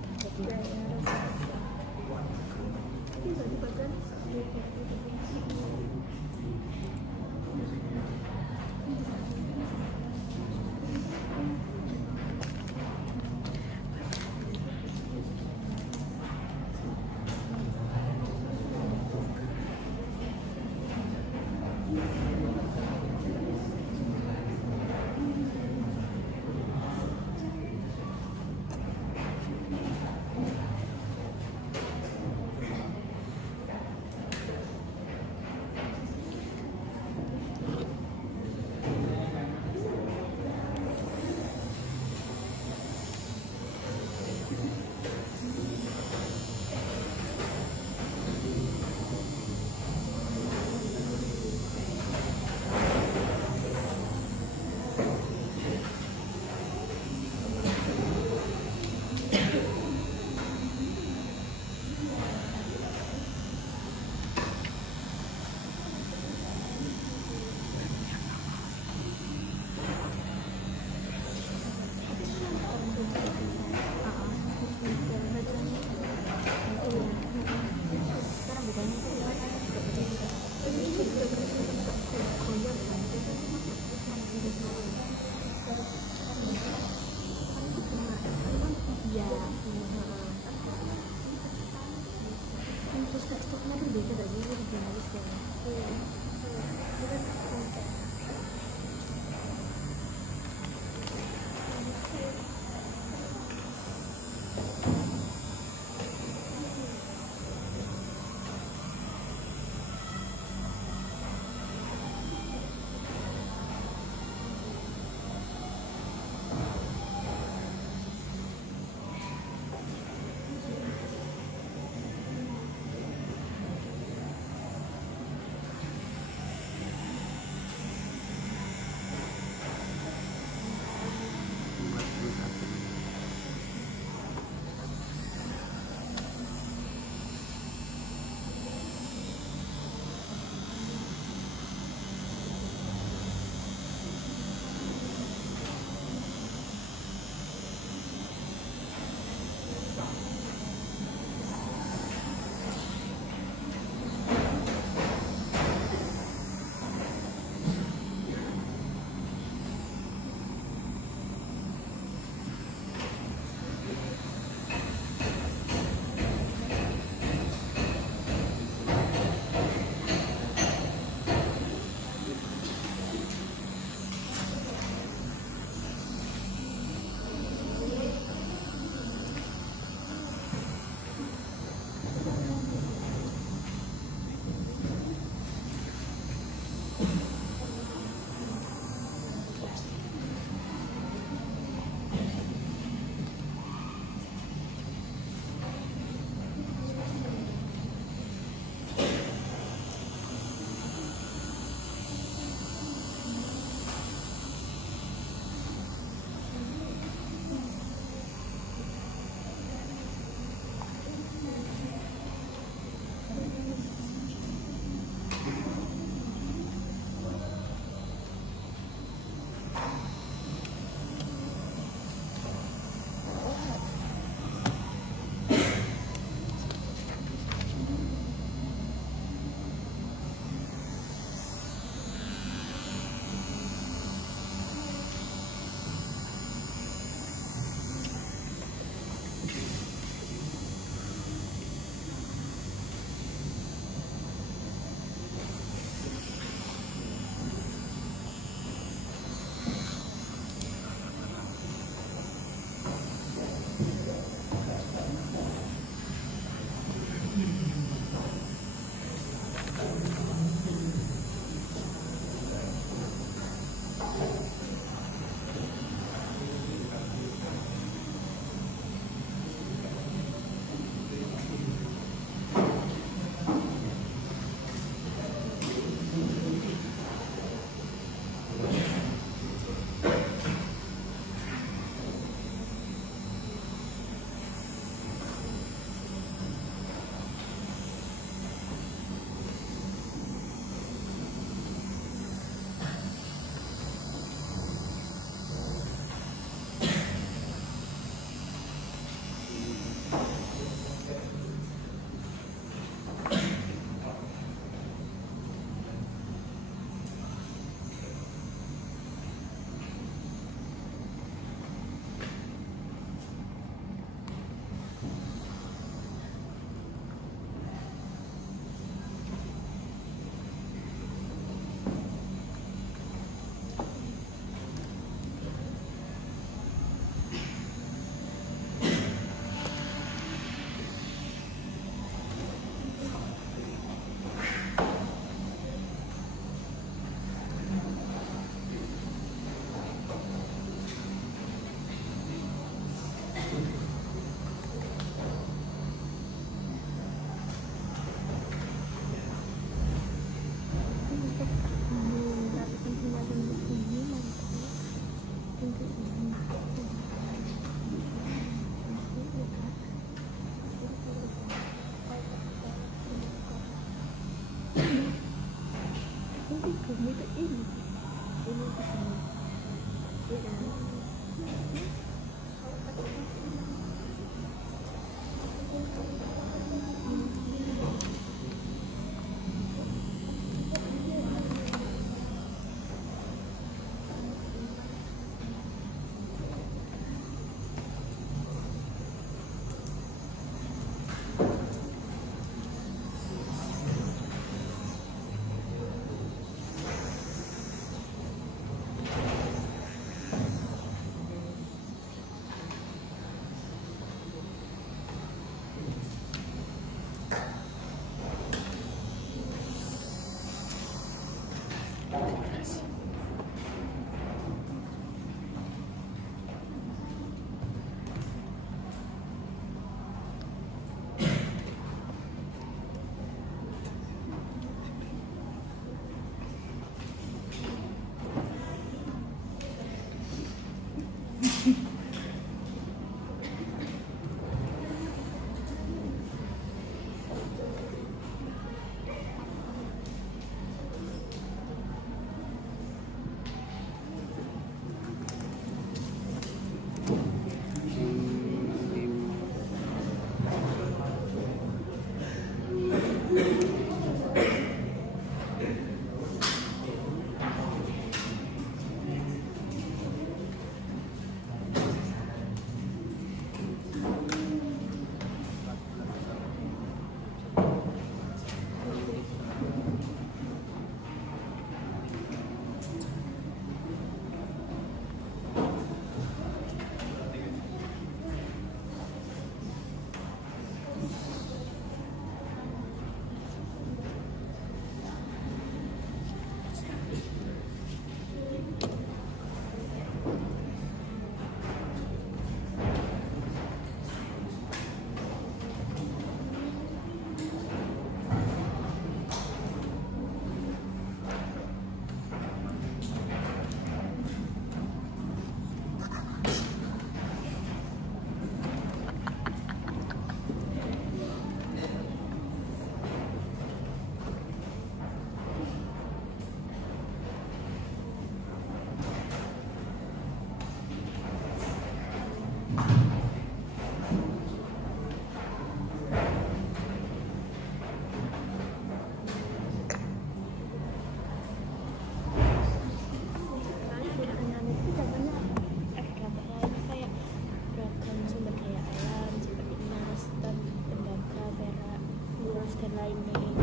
climate,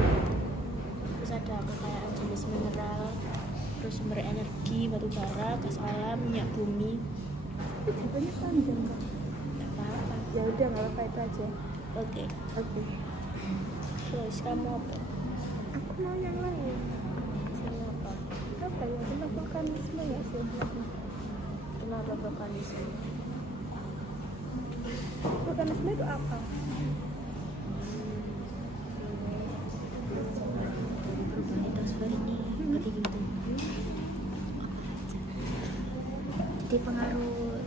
terus ada kekayaan jenis mineral, terus sumber energi, batu bara, gas alam, minyak bumi. Jawabannya panjang kok. Nggak apa-apa. Ya udah nggak apa-apa itu aja. Oke. Oke. Terus kamu apa? Aku mau yang lain. Sama apa? Apa ya? Tentang vulkanisme ya sih. Kenapa vulkanisme? Vulkanisme itu apa? Perubahan litosfer ini berarti gitu. Jadi pengaruh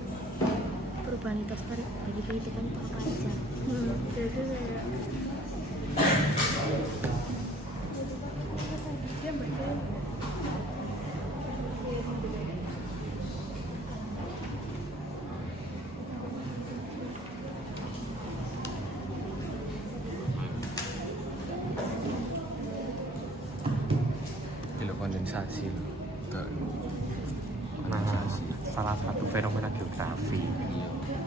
perubahan litosfer bagi kehidupan itu apa aja? Jadi saya dia baca. Kondensasi. Nah, salah satu fenomena geografi.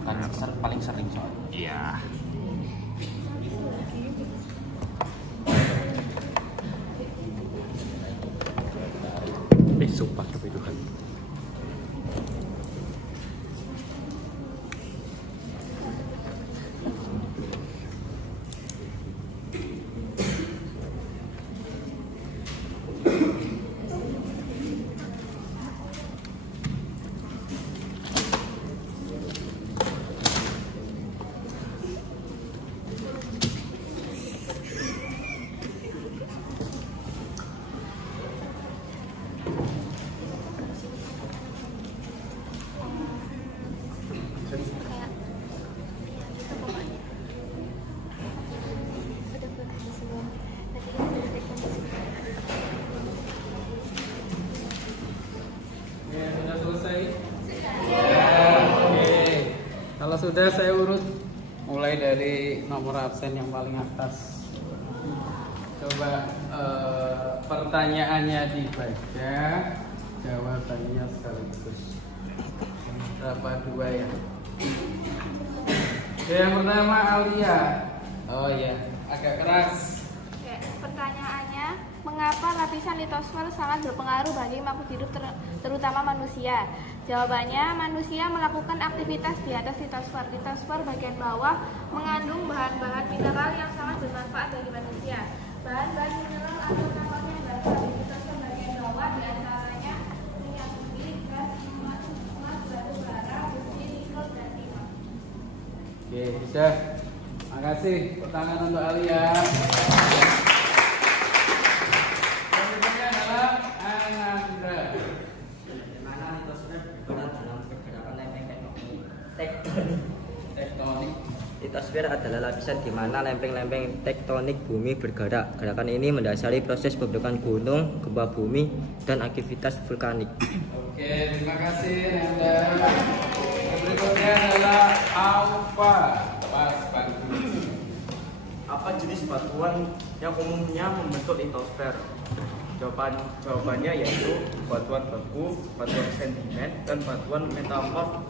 Kan paling sering soalnya. Iya. Sumpah tapi Tuhan. Kayak ya gitu pokoknya. Udah vulkanisme. Nanti kita ada tektonik. Ya, sudah selesai? Oke. Kalau sudah saya urut mulai dari nomor absen yang paling atas. Coba pertanyaannya dibaca, jawabannya sekaligus. Berapa dua ya? Oke, yang pertama Alia. Oh ya, agak keras. Oke, pertanyaannya, mengapa lapisan litosfer sangat berpengaruh bagi makhluk hidup terutama manusia? Jawabannya, manusia melakukan aktivitas di atas litosfer. Litosfer bagian bawah mengandung bahan-bahan mineral yang sangat bermanfaat bagi manusia. Bahan-bahan mineral atau namanya yang berasal dari litosfer bagian bawah diantaranya minyak bumi, gas, emas, batu bara, besi, nikel, dan timah. Oke, sudah. Makasih. Tangan untuk Alia. Berikutnya adalah Anandra. Bagaimana litosfer berperan dalam pergerakan lempeng tektonik? Litosfer adalah lapisan di mana lempeng-lempeng tektonik bumi bergerak. Gerakan ini mendasari proses pembentukan gunung, gempa bumi, dan aktivitas vulkanik. Oke, terima kasih Nanda. Berikutnya adalah Alfa. Pas bagus. Apa jenis batuan yang umumnya membentuk litosfer? Jawabannya yaitu batuan beku, batuan sedimen, dan batuan metamorf,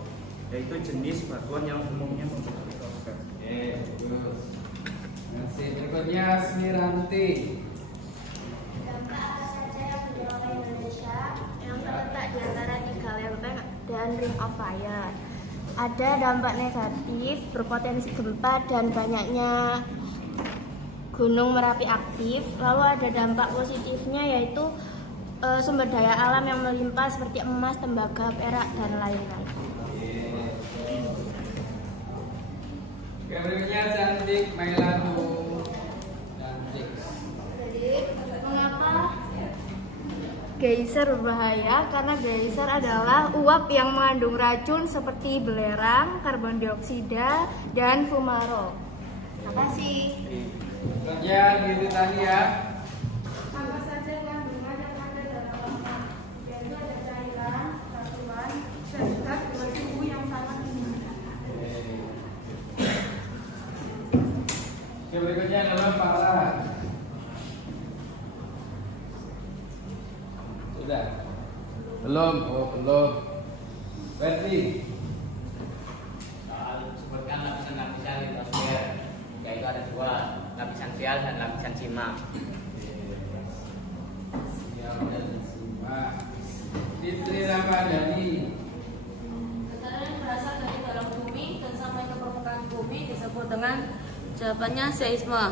yaitu jenis batuan yang umumnya membentuk litosfer. Oke, bagus. Terima kasih. Berikutnya Smiranti. Dampak apa saja yang didapatkan Indonesia yang terletak di antara tiga lempeng dan ring of fire? Ada dampak negatif, berpotensi gempa dan banyaknya gunung Merapi aktif. Lalu ada dampak positifnya yaitu sumber daya alam yang melimpah seperti emas, tembaga, perak, dan lain-lain. Oke, berikutnya Cantik Mailatu. Cantik. Jadi, mengapa geyser berbahaya? Karena geyser adalah uap yang mengandung racun seperti belerang, karbon dioksida, dan fumaro. Terima kasih. Berikutnya Diri Tania. Apa saja kandungan yang ada dalam lemak? Yaitu ada cairan, satuan, zat dengan suhu yang sangat tinggi. Oke, berikutnya adalah Farah. Sudah? Belum? Oh, belum. Berarti Sebutkan lapisan-lapisan litosfer, yaitu ada dua, lapisan vial dan lapisan akan simak. Siap dan simak. Fitri Ramadhani. Getaran yang berasal dari dalam bumi dan sampai ke permukaan bumi disebut dengan jawabannya seisme.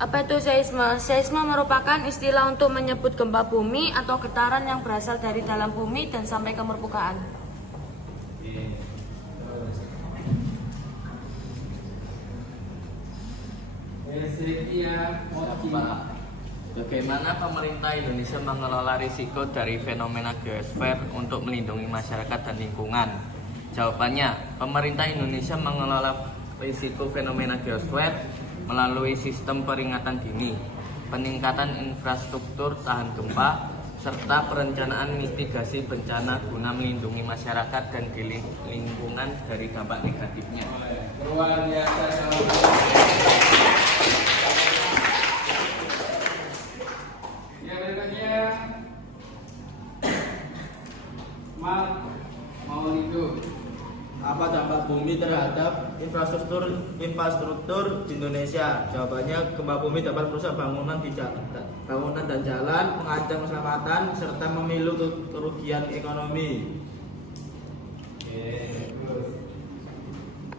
Apa itu seisme? Seisme merupakan istilah untuk menyebut gempa bumi atau getaran yang berasal dari dalam bumi dan sampai ke permukaan. Ezekia Moki. Bagaimana pemerintah Indonesia mengelola risiko dari fenomena geosfer untuk melindungi masyarakat dan lingkungan? Jawabannya, pemerintah Indonesia mengelola risiko fenomena geosfer melalui sistem peringatan dini, peningkatan infrastruktur tahan gempa, serta perencanaan mitigasi bencana guna melindungi masyarakat dan lingkungan dari dampak negatifnya. Luar biasa. Yang berikutnya Mat Maulidum. Apa dampak bumi terhadap infrastruktur di Indonesia? Jawabannya, gempa bumi dapat merusak bangunan dan jalan, mengancam keselamatan, serta memilu kerugian ekonomi.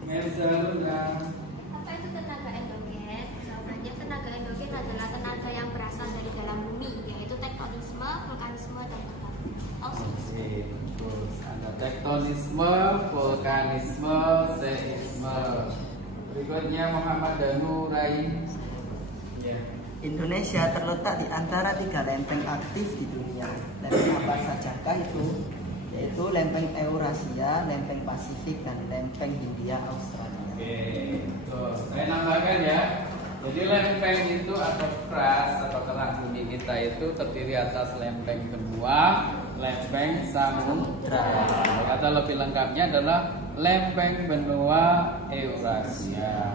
Merzaluna. Apa itu tenaga endogen? Jawabannya tenaga endogen adalah tenaga yang berasal dari dalam bumi, yaitu tektonisme, vulkanisme, dan osmosis. Terus ada tektonisme, vulkanisme, seisme. Berikutnya Muhammad Danu Rai. Indonesia terletak di antara 3 lempeng aktif di dunia. Lempeng apa sajakah itu? Yaitu lempeng Eurasia, lempeng Pasifik, dan lempeng Hindia Australia. Tuh, saya nambahkan ya. Jadi lempeng itu atau crust atau kerak bumi kita itu terdiri atas lempeng benua, lempeng samudra. Atau lebih lengkapnya adalah lempeng benua Eurasia,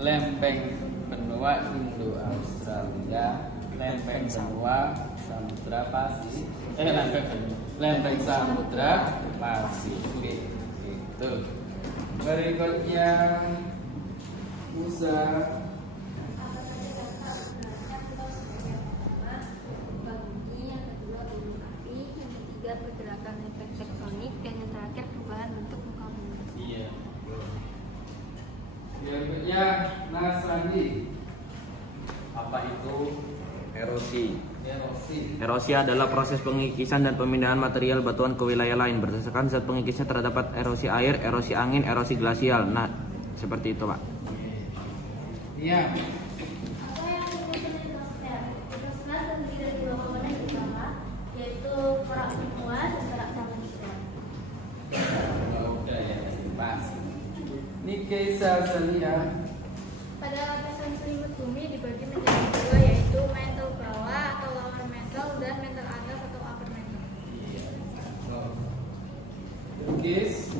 lempeng benua Indo-Australia, lempeng benua Samudra Pasifik, lempeng Samudra Pasifik. Itu. Berikutnya Musa. Yang kedua gunung api, yang ketiga pergerakan lempeng tektonik, dan yang terakhir perubahan bentuk muka bumi. Iya. Berikutnya Nasandi. Apa itu erosi? Erosi. Erosi adalah proses pengikisan dan pemindahan material batuan ke wilayah lain berdasarkan zat pengikisnya terdapat erosi air, erosi angin, erosi glasial. Nah, seperti itu, Pak. Iya. Apa yang disebut litosfer? Litosfer terdiri dari 2 komponen utama, yaitu kerak benua dan kerak samudra. Udah ya, pas. Nike Sazalia. Pada lapisan selimut bumi dibagi menjadi 2, yaitu mantle bawah atau lower mantle dan mantle atas atau upper mantle. Lukis.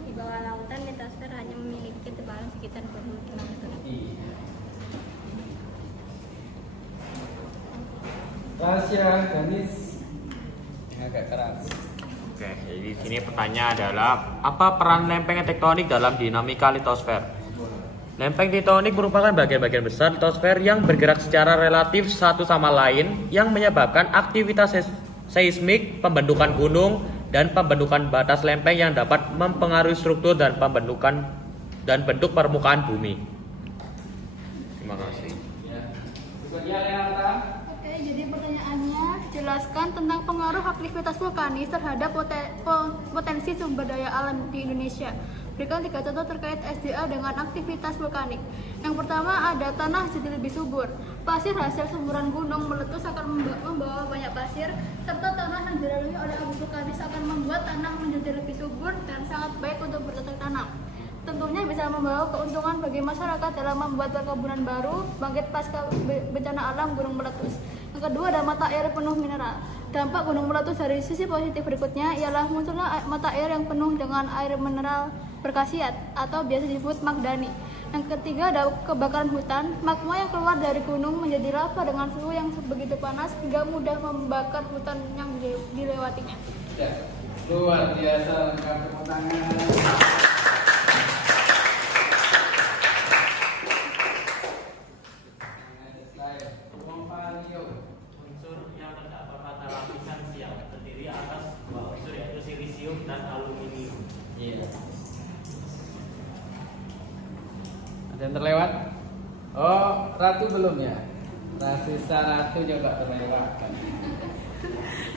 Di bawah lautan, litosfer hanya memiliki ketebalan sekitar 20 km. Tasya Ganis. Yang agak keras. Oke, jadi di sini pertanyaan adalah apa peran lempeng tektonik dalam dinamika litosfer? Lempeng tektonik merupakan bagian-bagian besar litosfer yang bergerak secara relatif satu sama lain yang menyebabkan aktivitas seismik, pembentukan gunung, dan pembentukan batas lempeng yang dapat mempengaruhi struktur dan pembentukan dan bentuk permukaan bumi. Terima kasih. Ya. Berikutnya Renata. Oke, jadi pertanyaannya jelaskan tentang pengaruh aktivitas vulkanis terhadap potensi sumber daya alam di Indonesia. Berikan 3 contoh terkait SDA dengan aktivitas vulkanik. Yang pertama ada tanah jadi lebih subur. Pasir hasil semburan gunung meletus akan membawa banyak pasir, serta tanah yang dilalui oleh abu vulkanis akan membuat tanah menjadi lebih subur dan sangat baik untuk bercocok tanam. Tentunya bisa membawa keuntungan bagi masyarakat dalam membuat perkebunan baru, bangkit pasca bencana alam gunung meletus. Yang kedua ada mata air penuh mineral. Dampak gunung meletus dari sisi positif berikutnya ialah munculnya mata air yang penuh dengan air mineral berkhasiat atau biasa disebut magdani. Yang ketiga ada kebakaran hutan. Magma yang keluar dari gunung menjadi lava dengan suhu yang begitu panas hingga mudah membakar hutan yang dilewatinya. Ya. Luar biasa, lengkap, tepuk tangan. Unsur yang terdapat pada lapisan siap terdiri atas dua unsur yaitu silisium dan aluminium. Iya. Ada yang terlewat? Oh, Ratu belum ya? Rasisa Ratu juga terlewat.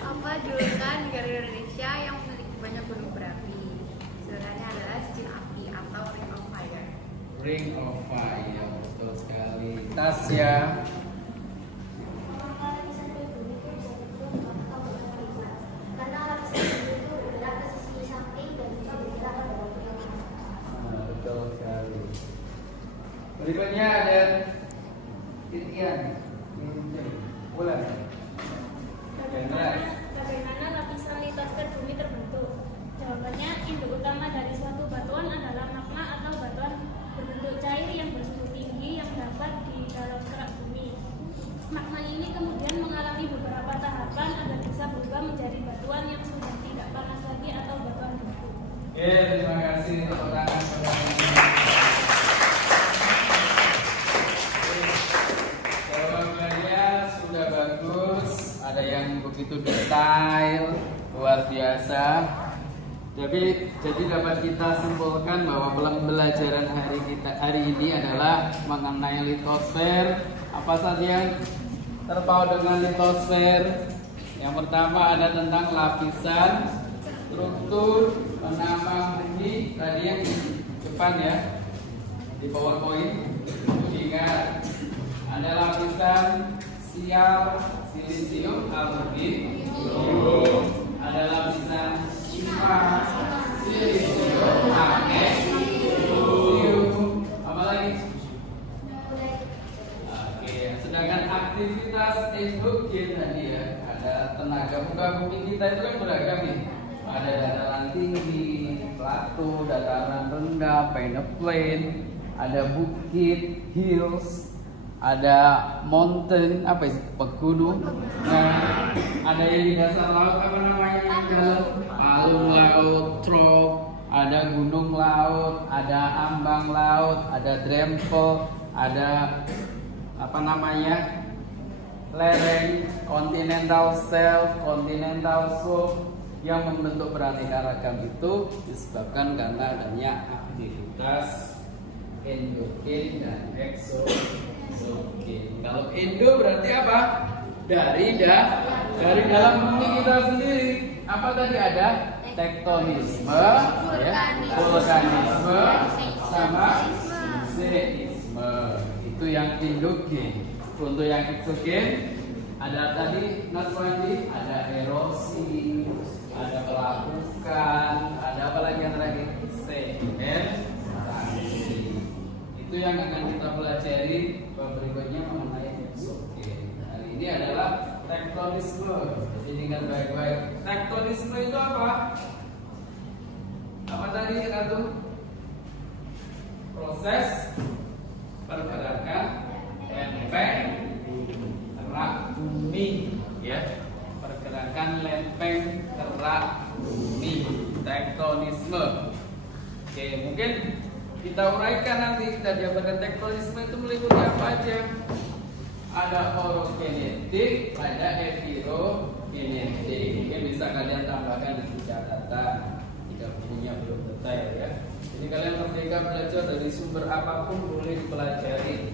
Apa julukan negara Indonesia yang memiliki banyak gunung berapi? Sebenarnya adalah cincin api atau ring of fire. Ring of Fire, betul sekali. Tasya. Karena lapisan itu bergerak ke sisi samping dan juga bergerak ke bawah. Nah, betul sekali. Berikutnya ada Titian. Bulan. Bagaimana lapisan litosfer bumi terbentuk? Jawabannya, induk utama dari suatu batuan adalah magma atau batuan berbentuk cair yang bersuhu tinggi yang dapat di dalam kerak bumi. Magma ini kemudian mengalami beberapa tahapan agar bisa berubah menjadi batuan yang sudah tidak panas lagi atau batuan beku. Oke, terima kasih tepuk tangan saudara. Jawabannya sudah bagus, ada yang begitu detail, luar biasa. Jadi dapat kita simpulkan bahwa pembelajaran hari ini adalah mengenai litosfer. Apa saja yang terpaut dengan litosfer? Yang pertama ada tentang lapisan, struktur, penambang bumi. Tadi yang di depan ya, di PowerPoint. Ingat, ada lapisan sial, silisium, aluminium. Ada lapisan timah, silisium, magnesium. Apa lagi? Oke, sedangkan aktivitas endogen tadi ya, ada tenaga muka bumi kita itu kan beragam nih. Ada dataran tinggi, plato, dataran rendah, peneplain, ada bukit, hills, ada mountain, apa sih, pegunung. Nah, ada yang di dasar laut, apa namanya? Palung laut, trop, ada gunung laut, ada ambang laut, ada drempel, ada apa namanya? Lereng, continental shelf, continental slope. Yang membentuk beraneka ragam itu disebabkan karena adanya aktivitas endogen dan exogen. Kalau endo berarti apa? Dari dalam bumi kita sendiri. Apa tadi ada? Tektonisme, ya, vulkanisme, sama seisme. Itu yang endogen. Untuk yang exogen ada tadi lagi, ada erosi, ada pelapukan, ada apa lagi yang terakhir? Sedimentasi. Itu yang akan kita pelajari berikutnya mengenai exogen. Hari ini adalah tektonisme. Jadi ingat baik-baik. Tektonisme itu apa? Apa tadi Ratu? Proses pergerakan lempeng kerak bumi, ya, pergerakan lempeng kerak bumi, tektonisme. Oke, mungkin kita uraikan nanti, kita jabarkan tektonisme itu meliputi apa aja. Ada orogenetik, ada heterogenetik. Mungkin bisa kalian tambahkan di catatan jika bukunya belum detail ya. Jadi kalian merdeka belajar dari sumber apapun boleh dipelajari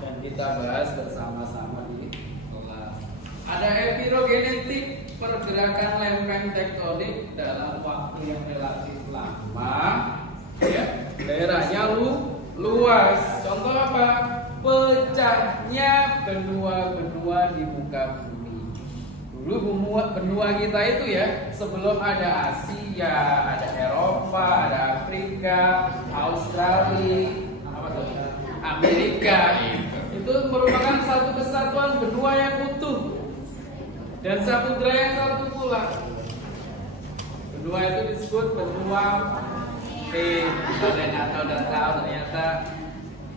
dan kita bahas bersama-sama di kelas. Ada heterogenetik, pergerakan lempeng tektonik dalam waktu yang relatif lama, ya, daerahnya luas. Contoh apa? Pecahnya benua-benua di muka bumi. Dulu benua kita itu ya, sebelum ada Asia, ada Eropa, ada Afrika, Australia, Amerika, itu merupakan satu kesatuan benua yang utuh dan samudra yang satu pula. Benua itu disebut benua kalian atau dan tahu ternyata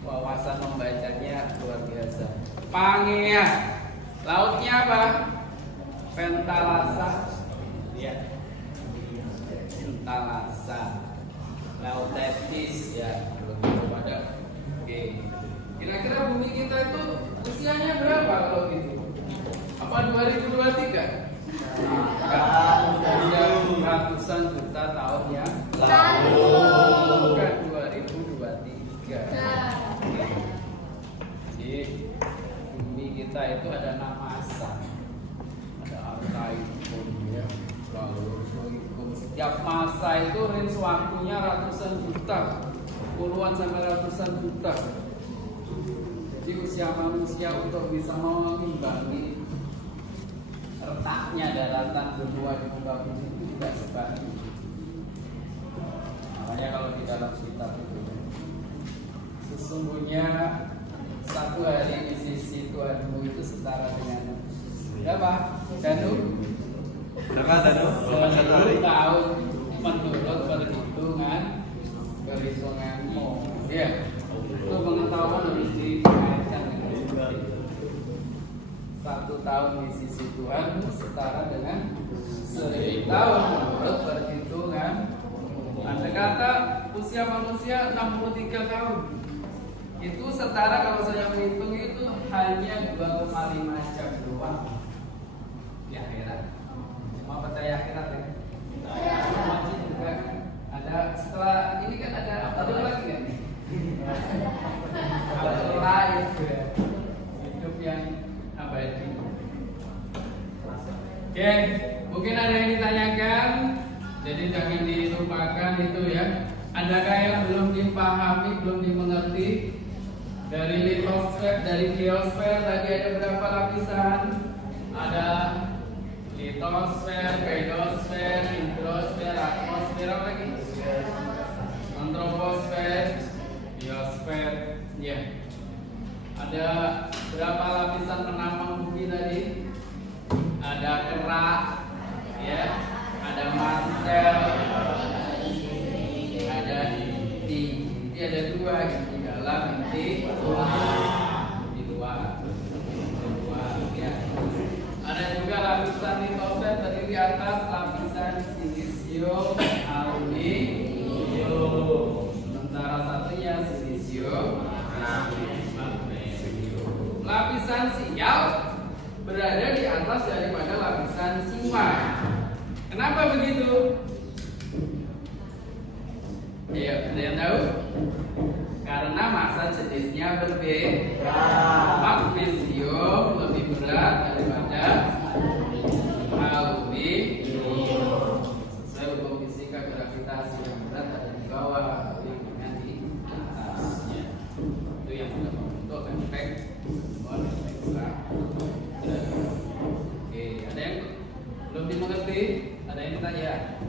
wawasan membacanya luar biasa. Pangea, lautnya apa? Pentalasa, ya. talasan, laut tepis ya, lebih kepada. Oke, kira-kira bumi kita itu usianya berapa kalau gitu? Apa 2023? Iya, ratusan juta tahun yang lalu, bukan 2023. Jadi bumi kita itu ada 6 masa, ada Arkaikum ya, lalu Stoikum. Setiap masa itu range waktunya ratusan juta, puluhan sampai ratusan juta. Jadi usia manusia untuk bisa mengimbangi retaknya daratan benua di muka bumi itu tidak sebanding. Makanya kalau di dalam kitab itu sesungguhnya satu hari di sisi Tuhanmu itu setara dengan berapa? Danu? Berapa Danu? 10 tahun menurut perhitunganmu. Ya, itu pengetahuan harus dikaitkan dengan satu tahun di sisi Tuhan setara dengan 1000 tahun menurut perhitungan. Andai kata usia manusia 63 tahun, itu setara kalau saya menghitung itu hanya 2,5 jam doang di akhirat. Cuma percaya akhirat ya? Masih juga kan? Ada setelah ini kan ada lagi kan? Setelah itu ya, hidup yang abadi. Oke, mungkin ada yang ditanyakan, jadi jangan dilupakan itu ya. Adakah yang belum dipahami, belum dimengerti? Dari litosfer, dari geosfer tadi ada berapa lapisan? Ada litosfer, pedosfer, hidrosfer, atmosfer, apa lagi? Antroposfer, biosfer, ya. Ada berapa lapisan penambang bumi tadi? Ada kerak, ya. Ada mantel, ada inti. Inti ada 2, inti dalam, inti luar. Ya. Ada juga lapisan litosfer terdiri atas lapisan silisium, aluminium. Sementara satunya silisium, magnesium. Lapisan sial berada di atas daripada lapisan sima. Kenapa begitu? Iya, ada yang tahu? Karena massa jenisnya berbeda. Magnesium lebih berat daripada aluminium. Sesuai hukum fisika gravitasi, yang berat ada di bawah, ringan di atasnya. Itu yang sudah membentuk efek konveksa. Oke, ada yang belum dimengerti? Ada yang ditanya?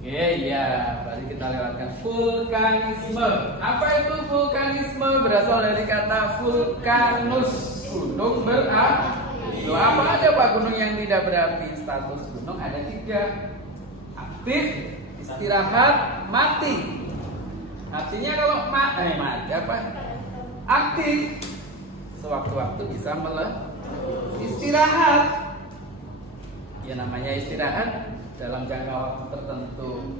Oke, iya, berarti kita lewatkan vulkanisme. Apa itu vulkanisme? Berasal dari kata vulkanus, gunung berapi. Loh, apa ada Pak gunung yang tidak berapi? Status gunung ada 3: aktif, istirahat, mati. Artinya kalau mati apa? Aktif, sewaktu-waktu bisa istirahat. Ya namanya istirahat dalam jangka waktu tertentu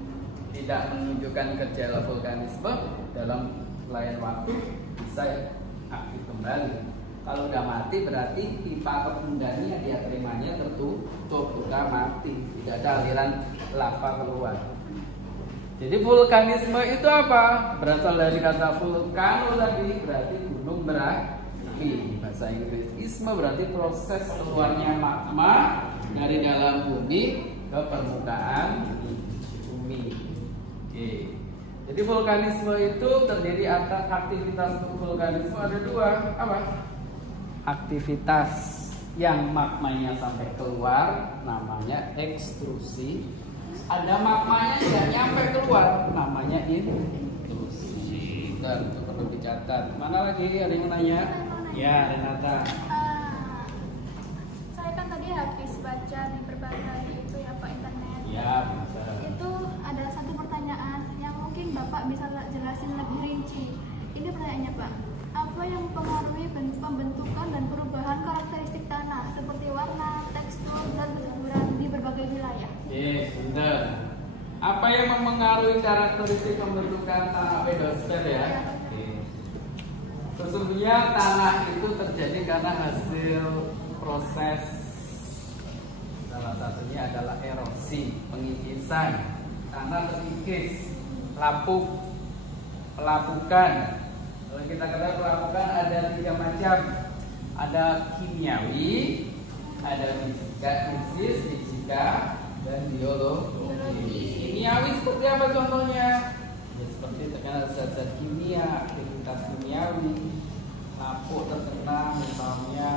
tidak menunjukkan gejala vulkanisme, dalam lain waktu bisa aktif kembali. Kalau udah mati berarti pipa kepundannya dia terimanya tertutup, udah mati, tidak ada aliran lava keluar. Jadi vulkanisme itu apa? Berasal dari kata vulkano tadi, berarti gunung berapi. Bahasa Inggris. Isme berarti proses keluarnya magma dari dalam bumi ke permukaan bumi. Oke. Jadi vulkanisme itu terdiri atas aktivitas vulkanisme ada 2. Apa? Aktivitas yang magmanya sampai keluar namanya ekstrusi. Ada magmanya tidak nyampe keluar namanya intrusi. Dan itu perlu dicatat. Mana lagi ada yang nanya? Ya, Renata. Saya kan tadi habis baca di berbagai itu ya Pak internet. Ya, bisa. Itu ada satu pertanyaan yang mungkin Bapak bisa jelasin lebih rinci. Ini pertanyaannya Pak. Apa yang mempengaruhi pembentukan dan perubahan karakteristik tanah seperti warna, tekstur, dan kesuburan di berbagai wilayah? Benar. Apa yang mempengaruhi karakteristik pembentukan tanah pedosfer ya? Sesungguhnya tanah itu terjadi karena hasil proses, salah satunya adalah erosi, pengikisan. Tanah terkikis, lapuk, pelapukan. Kalau kita katakan pelapukan ada 3 macam. Ada kimiawi, ada fisika, dan biologi. Kimiawi seperti apa contohnya? Ya, seperti terkena zat-zat kimia, aktivitas kimiawi, lapuk terkena misalnya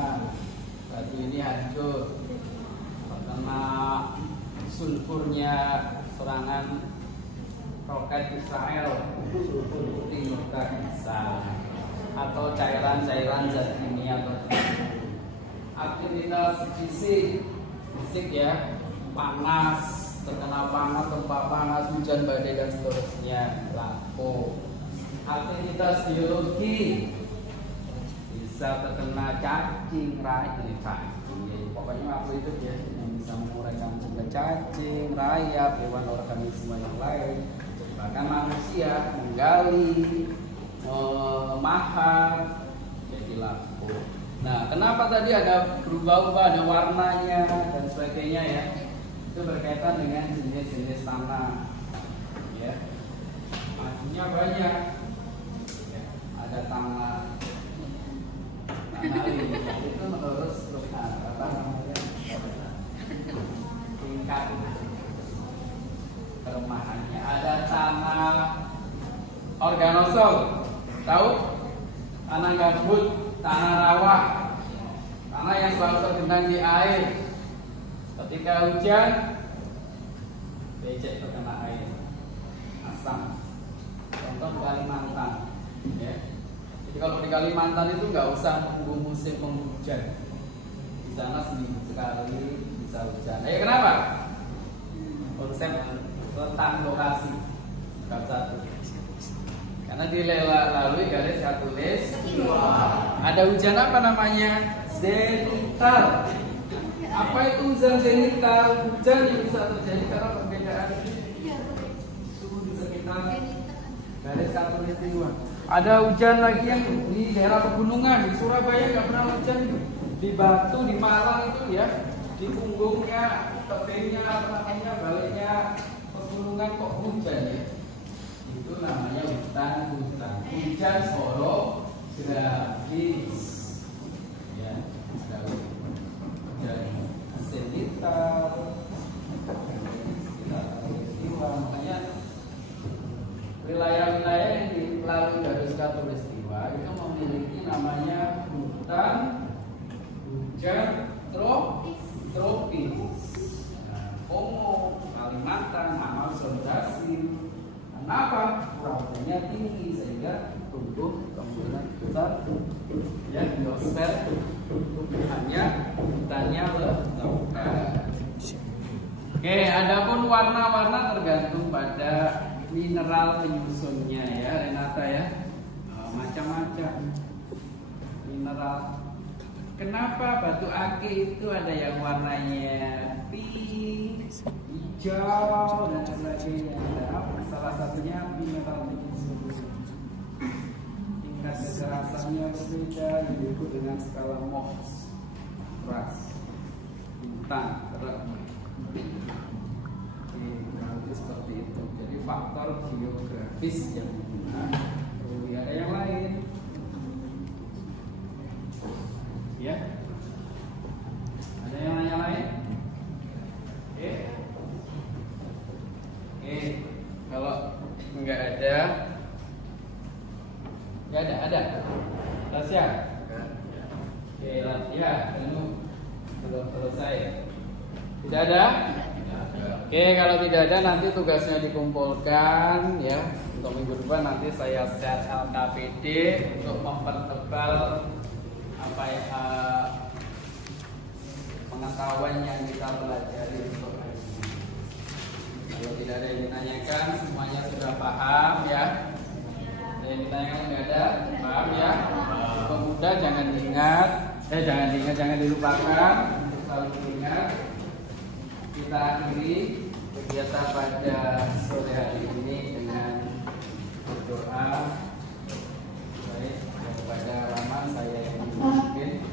batu ini hancur, terkena sulfurnya serangan roket Israel, sulfur putih bisa, atau cairan-cairan zat kimia tertentu. Aktivitas fisik ya, panas, terkena panas, gempa panas, hujan badai dan seterusnya, lapuk. Aktivitas biologi bisa terkena cacing, pokoknya apa itu ya yang bisa menguraikan juga cacing, rayap, hewan organisme yang lain, bahkan manusia menggali, memahat, jadi lapuk. Nah, kenapa tadi ada berubah-ubah, ada warnanya dan sebagainya ya? Itu berkaitan dengan jenis-jenis tanah. Ya, maksudnya banyak. Ya, ada tanah itu menurut struktur apa namanya? Tingkat kelemahannya. Ada tanah organosol, tahu? Tanah gambut, tanah rawa, tanah yang selalu tergenang di air. Ketika hujan, becek terkena air, asam. Contoh Kalimantan, ya. Jadi kalau di Kalimantan itu nggak usah tunggu musim penghujan. Di sana seminggu sekali bisa hujan. Kenapa? Konsep letak lokasi bab 1. Karena dilalui garis katulis ada hujan apa namanya? Zenital. Apa itu hujan zenital? Hujan yang bisa terjadi karena perbedaan suhu di sekitar garis katulistiwa. Ada hujan lagi yang di daerah pegunungan, di Surabaya nggak pernah hujan, di Batu, di Malang itu ya, di punggungnya, tebingnya, apa namanya, baliknya pegunungan kok hujan ya? Itu namanya hutan. Hujan orografis. Ya, hujan zenital. Makanya wilayah-wilayah yang dilalui garis katulistiwa itu memiliki namanya hutan hujan tropis. Kongo, Kalimantan, Amazon, Brasil. Kenapa? Curah tinggi sehingga tumbuh kemudian hutan ya biosfer tumbuhannya hutannya lebat. Oke, adapun warna-warna tergantung pada mineral penyusunnya ya, Renata ya. Macam-macam mineral. Kenapa batu akik itu ada yang warnanya pink, hijau dan sebagainya? Salah satunya mineral penyusun. Tingkat kekerasannya berbeda, disebut dengan skala Mohs, keras, bintang, terang. Seperti itu. Jadi faktor geografis yang digunakan. Kemudian ada yang lain. Ya. Ada yang lain? Oke. Kalau enggak ada, ya ada. Tasya. Oke, ya, belum selesai. Tidak ada? Oke, kalau tidak ada nanti tugasnya dikumpulkan ya. Untuk minggu depan nanti saya share LKPD untuk mempertebal apa ya, pengetahuan yang kita pelajari untuk hari ini. Kalau tidak ada yang ditanyakan, semuanya sudah paham ya. Ada Yang ditanyakan nggak ada, paham ya? Pemuda jangan diingat, jangan dilupakan, untuk selalu diingat. Kita akhiri kegiatan pada sore hari ini dengan berdoa. Baik, kepada Rahman saya yang memimpin.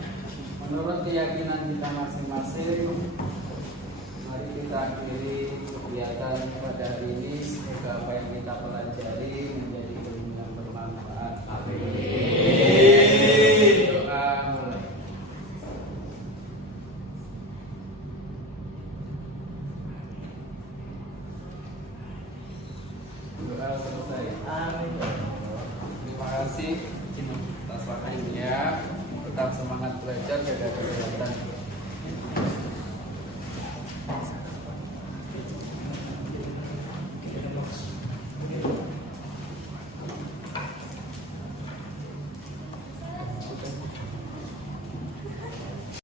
Menurut keyakinan kita masing-masing, mari kita akhiri kegiatan pada hari ini. Semoga apa yang kita pelajari menjadi ilmu yang bermanfaat. Amin. Doa mulai. Doa selesai. Amin. Terima kasih atas waktunya.